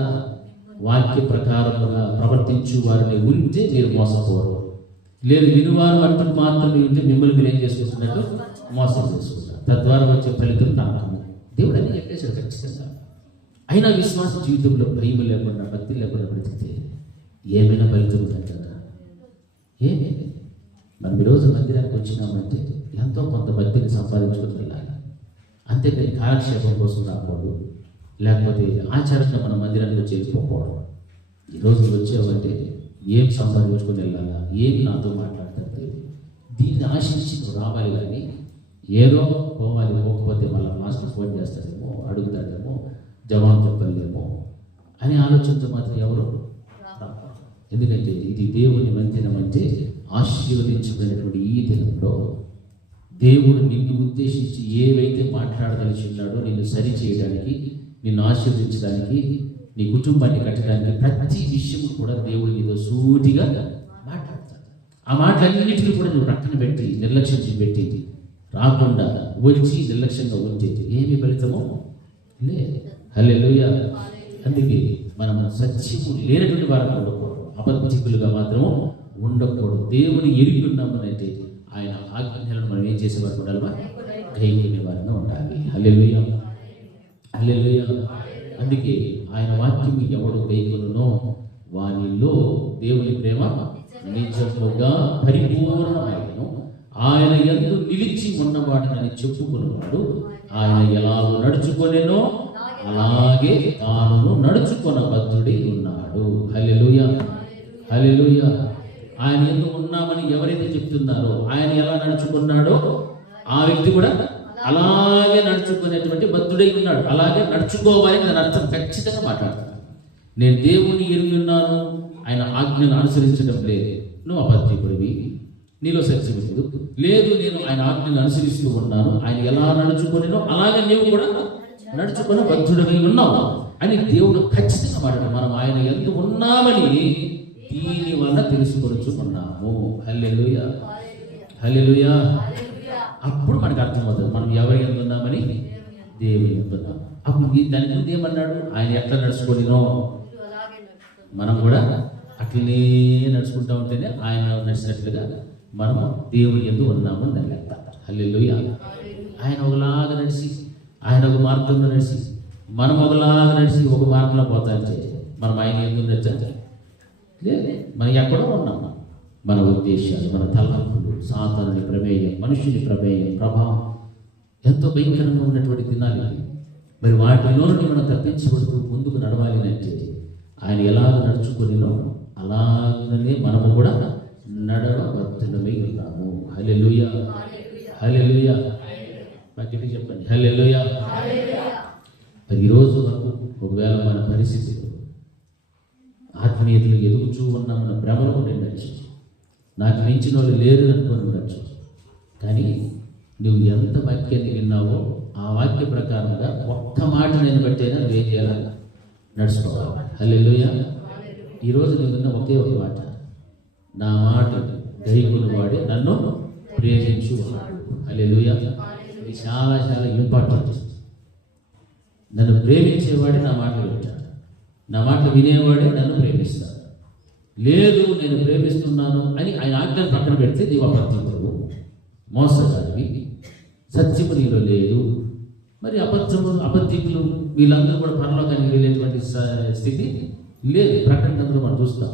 వాక్య ప్రకారముగా ప్రవర్తించు వారిని ఉంటే మీరు మోసపోరు. లేదు, వినువారు మట్టుకు మాత్రమే ఉంటే మిమ్మల్ని మీరు ఏం చేసుకుంటున్నట్టు మోసం చేసుకుంటారు. తద్వారా వచ్చే ఫలితం నరకము. దేవుడు అన్ని చెప్పేశాడు ఖచ్చితంగా. అయినా విశ్వాస జీవితంలో భయం లేకుండా, భక్తి లేకుండా బ్రతికితే ఏమైనా ఫలితం ఉందంటారా? ఏమీ. మనం ఈరోజు మందిరానికి వచ్చినామంటే ఎంతో కొంత భక్తిని సంపాదించుకుని వెళ్ళాలి. అంతేకాని కాలక్షేపం కోసం రాకూడదు, లేకపోతే ఆచారంగా మన మందిరానికి వచ్చి వెళ్ళిపోకూడదు. ఈరోజు వచ్చావంటే ఏం సంపాదించుకొని వెళ్ళాలా, ఏం నాతో మాట్లాడతారు, దీన్ని ఆశించి నువ్వు రావాలి. కానీ ఏదో పోవాలి, పోకపోతే మళ్ళీ మాస్టర్ ఫోన్ చేస్తారేమో, అడుగుతాడేమో, జవాబు చెప్పలేమో అనే ఆలోచనతో మాత్రం ఎవరు రాకూడదు. ఎందుకంటే ఇది దేవుని మందిరం అంటే ఆశీర్వదించబడినటువంటి ఈ దినంలో దేవుడు నిన్ను ఉద్దేశించి ఏవైతే మాట్లాడదలిచి ఉన్నాడో నిన్ను సరి చేయడానికి, నిన్ను ఆశీర్వదించడానికి, నీ కుటుంబాన్ని కట్టడానికి ప్రతి విషయం కూడా దేవుడు నీతో సూటిగా మాట్లాడతాడు. ఆ మాటలన్నిటిని కూడా నువ్వు పక్కన పెట్టి నిర్లక్ష్యం పెట్టి రాకుండా వచ్చి నిర్లక్ష్యంగా ఉంచేది ఏమి ఫలితమో లేదు. హల్లెలూయా. అందుకే మనం సత్యము లేనటువంటి వారు ఉండకూడదు, అబద్ధికులుగా మాత్రము ఉండకూడదు. దేవుని ఎరిగి ఉన్నామనంటే ఆయన ఆజ్ఞలను మనం ఏం చేసేవారు ఉండాలి, గైకొనే వారిగా ఉండాలి. హల్లెలూయా, హల్లెలూయా. అందుకే ఆయన వాక్యం ఎవడు గైకొనునో వానిలో దేవుని ప్రేమ నిజముగా పరిపూర్ణమైనను, ఆయన యందు నిలిచి ఉన్నవాడని చెప్పుకున్నవాడు ఆయన ఎలాగో నడుచుకొనేనో అలాగే తాను నడుచుకొన బద్ధుడై ఉన్నాడు. హల్లెలూయా, హల్లెలూయా. ఆయన యందు ఉన్నామని ఎవరైతే చెప్తున్నారో, ఆయన ఎలా నడుచుకున్నాడో ఆ వ్యక్తి కూడా అలాగే నడుచుకునేటువంటి బద్ధుడై ఉన్నాడు. అలాగే నడుచుకోవాలి దాని అర్థం ఖచ్చితంగా మాట్లాడతాను. నేను దేవుని ఎరిగి ఉన్నాను, ఆయన ఆజ్ఞను అనుసరించడం లేదు, నువ్వు అబద్ధికుడివి, నీలో సత్యం లేదు. నేను ఆయన ఆజ్ఞను అనుసరిస్తూ ఉన్నాను, ఆయన ఎలా నడుచుకునేనో అలాగే నీవు కూడా నడుచుకుని బద్ధుడై ఉన్నావు అని దేవుడు ఖచ్చితంగా మాట్లాడు. మనం ఆయన ఎంత ఉన్నామని దీని వల్ల తెలుసుకొనుచున్నాము. హల్లెలూయా, హల్లెలూయా. అప్పుడు మనకు అర్థమవుతుంది మనం ఎవరి ఎంత ఉన్నామని, దేవుని ఎంత ఉన్నాం. అప్పుడు దాని ముందు ఏమన్నాడు, ఆయన ఎట్లా నడుచుకొనినో మనం కూడా అట్లనే నడుచుకుంటా ఉంటేనే ఆయన నడిచినట్లుగా మనము దేవుని ఎందుకు ఉన్నాము దాని లెక్క. హల్లెలూయా. ఆయన ఒకలాగా నడిచి, ఆయన ఒక మార్గంలో నడిచి, మనం ఒకలాగా నడిచి ఒక మార్గంలో పోతాంటే మనం ఆయన ఎందుకు నడిచాలి? లేదు, మనం ఎక్కడో ఉన్నాం. మన ఉద్దేశాలు, మన తలంపులు, సాతానుని ప్రమేయం, మనుషుని ప్రమేయం, ప్రభావం ఎంతో భయంకరంగా ఉన్నటువంటి దినాలు. మరి వాటిలో నుండి మనం తప్పించబడుతూ ముందుకు నడవాలి అంటే ఆయన ఎలాగ నడుచుకునినో అలాగనే మనము కూడా నడవబద్ధులమై ఉన్నాము. హల్లెలూయా, హల్లెలూయా. మాకు చెప్పండి హల్లెలూయా. మరి ఈరోజు వరకు ఒకవేళ మన పరిస్థితి ఆత్మీయతలు ఎదుగుచూ ఉన్నామన్న భ్రమలో ఉండొచ్చు, నాకు మించిన వాళ్ళు లేరు అనుకొని ఉండొచ్చు. కానీ నువ్వు ఎంత వాక్యాన్ని విన్నావో ఆ వాక్య ప్రకారంగా ఒక్క మాట నేను బట్టైనా నువ్వేం చేయాలి, నడుచుకోవాలి. హల్లెలూయా. ఈరోజు నువ్వున్న ఒకే ఒక మాట, నా మాట గైకొను వాడే నన్ను ప్రేమించువాడు. హల్లెలూయా. ఇది చాలా చాలా ఇంపార్టెంట్. నన్ను ప్రేమించేవాడే నా మాటలు వింటాడు, నా మాటలు వినేవాడే నన్ను ప్రేమిస్తాడు. లేదు నేను ప్రేమిస్తున్నాను అని ఆయన ఆజ్ఞను పక్కన పెడితే నీవు అబద్ధికుడు, మోసగాడివి, సత్యము నీలో లేదు. మరి అబద్ధికులు వీళ్ళందరూ కూడా పరలోకానికి వెళ్ళేటువంటి స్థితి లేదు. ప్రకటనలో మనం చూస్తాం.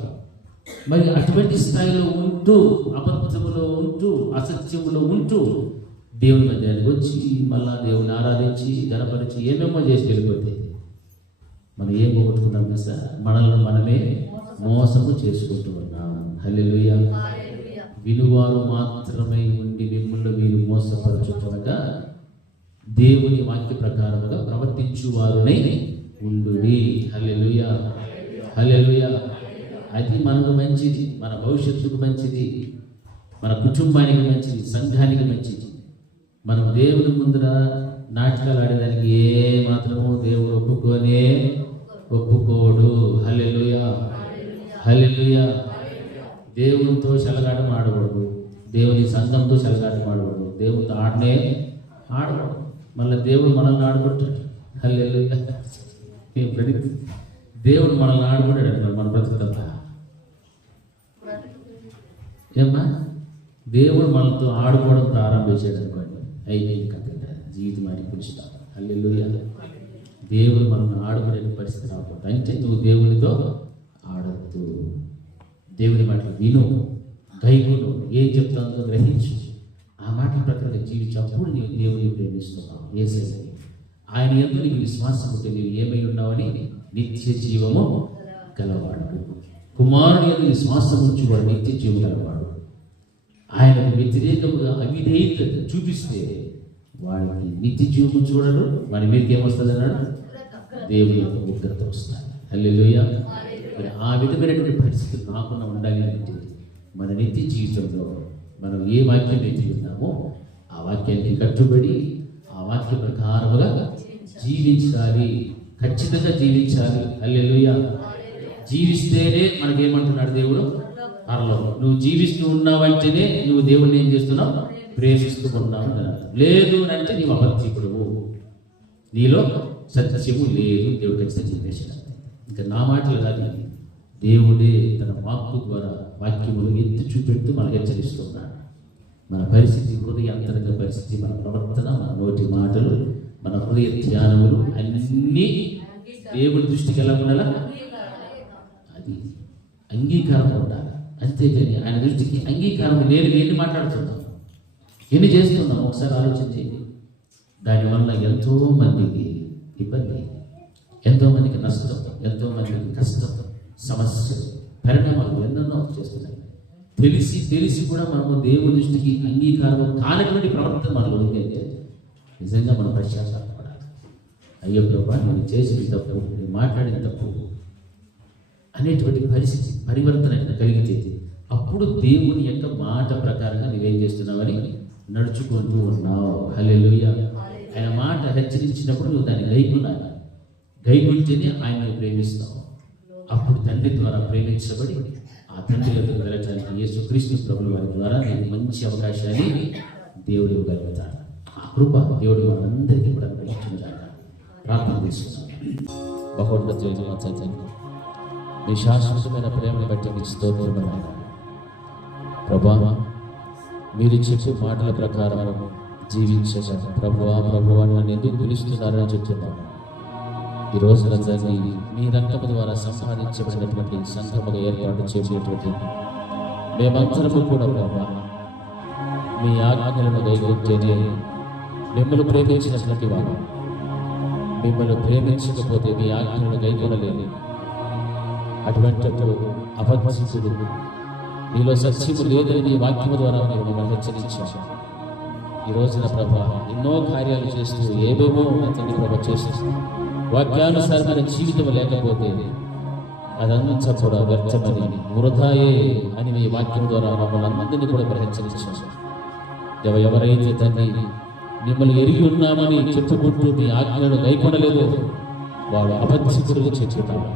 మరి అటువంటి స్థాయిలో ఉంటూ, అబద్ధములో ఉంటూ, అసత్యములో ఉంటూ దేవుని మధ్యానికి వచ్చి మళ్ళా దేవుని ఆరాధించి గణపరిచి ఏమేమో చేసి వెళ్ళిపోతే మనం ఏం పోగొట్టుకున్నాం కదా, మనల్ని మనమే మోసము చేసుకుంటూ ఉన్నాం. హల్లెలూయా. విలువారు మాత్రమై ఉండి మిమ్మల్ని మీరు మోసపరచుకొనగా దేవుని వాక్య ప్రకారముగా ప్రవర్తించువారునై ఉండుడి. హల్లెలూయా, హల్లెలూయా. అది మనకు మంచిది, మన భవిష్యత్తుకు మంచిది, మన కుటుంబానికి మంచిది, సంఘానికి మంచిది. మనం దేవుని ముందర నాటకాలు ఆడేదానికి ఏ మాత్రము దేవుడు ఒప్పుకోడు. హల్లెలూయా, హల్లెలూయా. దేవునితో చెలగాటం ఆడకూడదు, దేవుని సంఘంతో చెలగాటం ఆడకూడదు, దేవునితో ఆడనే ఆడకూడదు. మళ్ళీ దేవుడు మనల్ని ఆడుకుంటాడు. హల్లెలూయా. దేవుడు మనల్ని ఆడుకుంటాడు అంటారు మన బ్రతుకుతంతా. ఏమ్మా, దేవుడు మనతో ఆడుకోవడం ప్రారంభించాడు అనుకోండి, అయిపోయింది కథ, జీవితం అని పిలుస్తాం. హల్లెలూయా. దేవుడు మనల్ని ఆడుకునే పరిస్థితి రాకూడదు. అంటే నువ్వు దేవునితో ఆడద్దు. దేవుని మాటలు విను, గైగును, ఏం చెప్తానో గ్రహించు, ఆ మాటల ప్రకారం జీవించినప్పుడు నీవు దేవుని ప్రేమిస్తున్నావు. యేసయ్య ఆయన యందు నీకు విశ్వాసం ఉంటే నీవు ఏమై ఉన్నావని నిత్య జీవము గలవాడు. కుమారుని యందు విశ్వాసం ఉంచువాడు నిత్య జీవం గలవాడు. ఆయనకు వ్యతిరేకముగా అవిధేయత చూపిస్తే వాడికి నిత్య జీవం చూడడు, వాడి మీదకి ఏమొస్తుంది అన్నాడు, దేవుని యొక్క ఉగ్రత వస్తుంది. హల్లెలూయా. మరి ఆ విధమైనటువంటి పరిస్థితులు రాకుండా ఉండాలి అంటే మన నిత్య జీవితంలో మనం ఏ వాక్యం అయితే విన్నామో ఆ వాక్యానికి కట్టుబడి ఆ వాక్య ప్రకారముగా జీవించాలి, ఖచ్చితంగా జీవించాలి. హల్లెలూయా. జీవిస్తేనే మనకేమంటున్నాడు దేవుడు, పరలోకం. నువ్వు జీవిస్తూ ఉన్నావంటేనే నువ్వు దేవుడిని ఏం చేస్తున్నావు, ప్రేమిస్తూ ఉన్నావు అన్నారు. లేదు అంటే నీవు అబద్ధికుడువు, నీలో సత్యము లేదు. దేవుడు ఖచ్చితంగా చెప్పేసాడు. ఇంకా నా మాటలు కాదు, దేవుడే తన వాక్కు ద్వారా వాక్యములు ఎత్తి చూపెడుతూ మనకు హెచ్చరిస్తున్నాడు. మన పరిస్థితి, హృదయ అంతరంగ పరిస్థితి, మన ప్రవర్తన, మన నోటి మాటలు, మన హృదయ ధ్యానములు అన్నీ దేవుడి దృష్టికి ఎలా ఉండాలా, అది అంగీకారం ఉండాలి. అంతేకాని ఆయన దృష్టికి అంగీకారం నేను ఎన్ని మాట్లాడుతున్నాను, ఎన్ని చేస్తున్నాను ఒకసారి ఆలోచించేది. దానివల్ల ఎంతో మందికి ఇబ్బంది, ఎంతో మందికి నష్టం, ఎంతో మందికి కష్టం, సమస్యలు, పరిణామాలు ఎన్నెన్నో చేస్తున్నాయి. తెలిసి తెలిసి కూడా మనము దేవుని దృష్టికి అంగీకారం కానటువంటి ప్రవర్తన మనలో ఉందంటే నిజంగా మనం పశ్చాత్తాపడాలి. అయ్యో ప్రభా, నేను చేసిన తప్పు, నేను మాట్లాడిన తప్పు అనేటువంటి పరిస్థితి పరివర్తన కలిగితే అప్పుడు దేవుని యొక్క మాట ప్రకారంగా నువ్వేం చేస్తున్నావని నడుచుకుంటూ ఉన్నావు. హల్లెలూయా. ఆయన మాట హెచ్చరించినప్పుడు నువ్వు దాన్ని గైకొనాలి. గైకొంటేనే ఆయనను ప్రేమిస్తావు. అప్పుడు తండ్రి ద్వారా ప్రేమించబడి ఆ తండ్రి వద్దకు వెళ్ళటానికి యేసుక్రీస్తు ప్రభువు వారి ద్వారా నేను మంచి అవకాశాన్ని దేవుడు ఇవ్వగలుగుతాడు. ఆ కృప దేవుడు మనందరికీ కూడా అనుగ్రహించుగాక. ప్రార్థన చేస్తున్నాను. బహున్నత మీ శాశ్వతమైన ప్రేమను బట్టి మీకు స్తోత్రములు. ప్రభువా, మీరు చెప్పే మాటల ప్రకారం జీవించగా ప్రభువా నన్ను ఎందుకు పిలుస్తున్నారని చెప్తున్నాను. ఈ రోజు రంజాన్ని మీ రక్తము ద్వారా సంపాదించబడినటువంటి సంఘముగా ఏర్పాటు చేసినటువంటి మేమందరము కూడా ప్రభువా మీ ఆజ్ఞలను గైకొంటేనే మిమ్మల్ని ప్రేమించినటువంటి వారు. మిమ్మల్ని ప్రేమించకపోతే మీ ఆజ్ఞలను గైకొనలేదు. అటువంటి అబద్ధికుడు, నీలో సత్యము లేదని నీ వాక్యము ద్వారా మీరు మిమ్మల్ని హెచ్చరించారు. ఈ రోజున ప్రభా ఎన్నో కార్యాలు చేస్తూ ఏవేమో తండ్రి ప్రభ చేస్తూ వాక్యానుసారమైన జీవితం లేకపోతే అదంతా కూడా వ్యర్థమని వృధాయే అని మీ వాక్యం ద్వారా మమ్మల్ని అందరినీ కూడా హెచ్చరించారు. ఎవరైతే తండ్రి మిమ్మల్ని ఎరిగి ఉన్నామని చెప్పుకుంటూ మీ ఆజ్ఞలను గైకొనలేదో వాడు అబద్ధికుడుగా చెప్పుతాడు.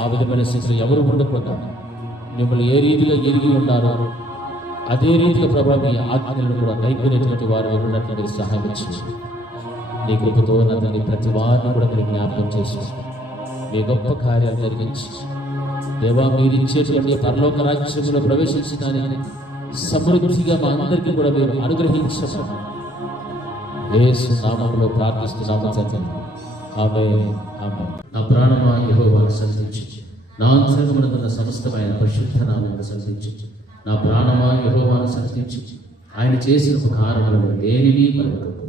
ఆ విధమైన స్థితిలో ఎవరు ఉండకుండా మిమ్మల్ని ఏ రీతిగా ఎరిగి ఉన్నారో అదే రీతిగా ప్రభావ మీ ఆజ్ఞలను కూడా గైకొనేటువంటి వారు ఉన్నటువంటి సహాయం ఇచ్చింది. నీ కృపతో నన్ను ప్రతి వారిని కూడా మీరు జ్ఞాపకం చేసి మీ గొప్ప కార్యాలు జరిగించి దేవా మీరు ఇచ్చేటువంటి పరలోక రాజ్యంలో ప్రవేశించడానికి సమృద్ధిగా మా అందరికీ కూడా మీరు అనుగ్రహించడం యేసు నామములో ప్రార్థిస్తున్నాము తండ్రి. ఆమేన్. ఆమేన్. నా ప్రాణమా యెహోవాను స్తుతించు, నా అంతరంగమున సమస్తమైన పరిశుద్ధ నామమును స్తుతించు. నా ప్రాణమా యెహోవాను స్తుతించు, ఆయన చేసిన ఉపకారములను దేనిని మరవకు.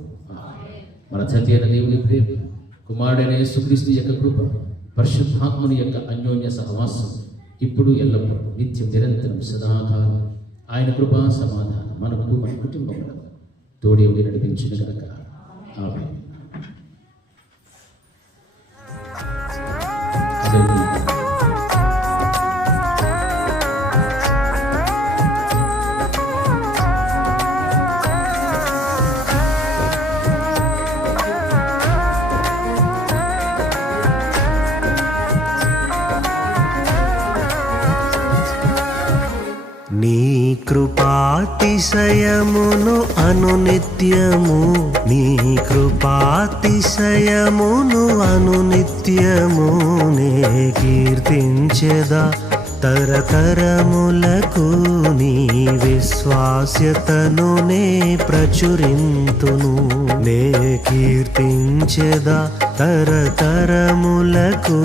మన తండ్రి అయిన దేవుని ప్రేమ, కుమారుడైన యేసుక్రీస్తు యొక్క కృప, పరిశుద్ధాత్మని యొక్క అన్యోన్య సహవాసం ఇప్పుడు ఎల్లప్పుడూ నిత్యం నిరంతరం సదాకాలం ఆయన కృపా సమాధానం మనకు మన కుటుంబంలో తోడే నడిపించిన కనుక ఆమేన్. నీ కృపాతిశయమును అనునిత్యము, నీ కృపాతిశయమును అనునిత్యము నే కీర్తించెదా తరతరములకు. నీ విశ్వాస్యతను నే ప్రచురింతును, నే కీర్తించెదా తరతరములకు.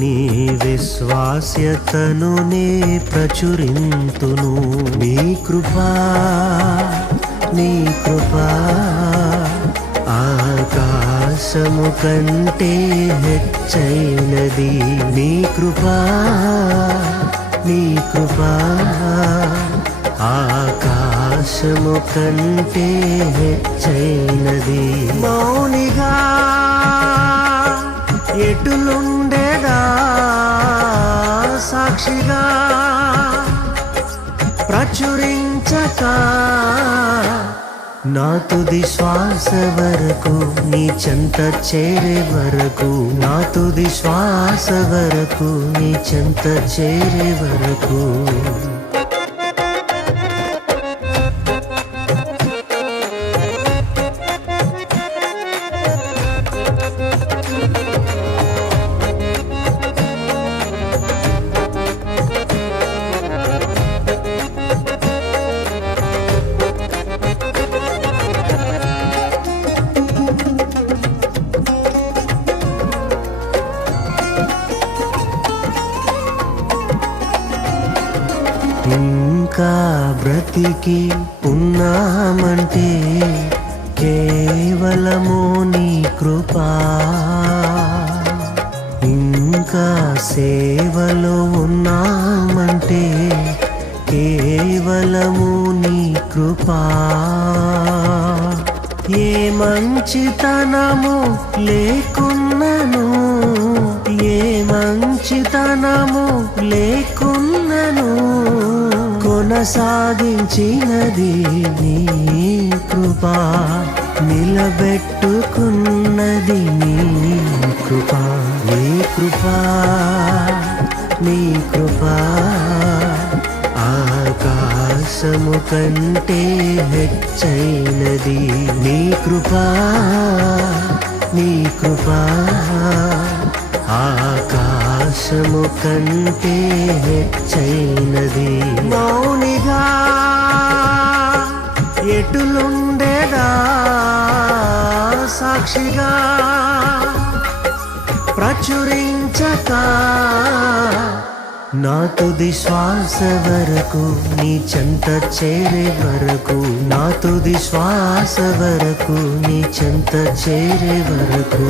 నీ విశ్వాస్యతను నే ప్రచురింతును. నీ కృపా, నీ కృపా ఆకాశము కంటే హెచ్చైనది. నీ కృపా, నీ కృపా ఆకాశము కంటే హెచ్చైనది. మౌనిగా ఎటులుండేదా సాక్షిగా ప్రచురించక నా తుది శ్వాస వరకు, నీ చెంత చేరే వరకు, నా తుది శ్వాస వరకు, నీ చెంత చేరే వరకు. ఇంకా బ్రతికి ఉన్నామంటే కేవలము నీ కృపా. ఇంకా సేవలో ఉన్నామంటే కేవలము నీ కృపా. ఏ మంచితనము లేకున్నను, ఏ మంచితనము లేకున్నను కొనసాగించినది నీ కృపా. నిలబెట్టుకున్నది నీ కృపా. నీ కృపా, నీ కృపా ఆకాశము కంటే హెచ్చైనది. నీ కృపా, నీ కృపా ఆకాశము కంటే హెచ్చైనది. మౌనిగా ఎటులుండేదా సాక్షిగా ప్రచురించక నా తుది శ్వాస వరకు, నీ చెంత చేరే వరకు, నా తుది శ్వాస వరకు, నీ చెంత చేరే వరకు.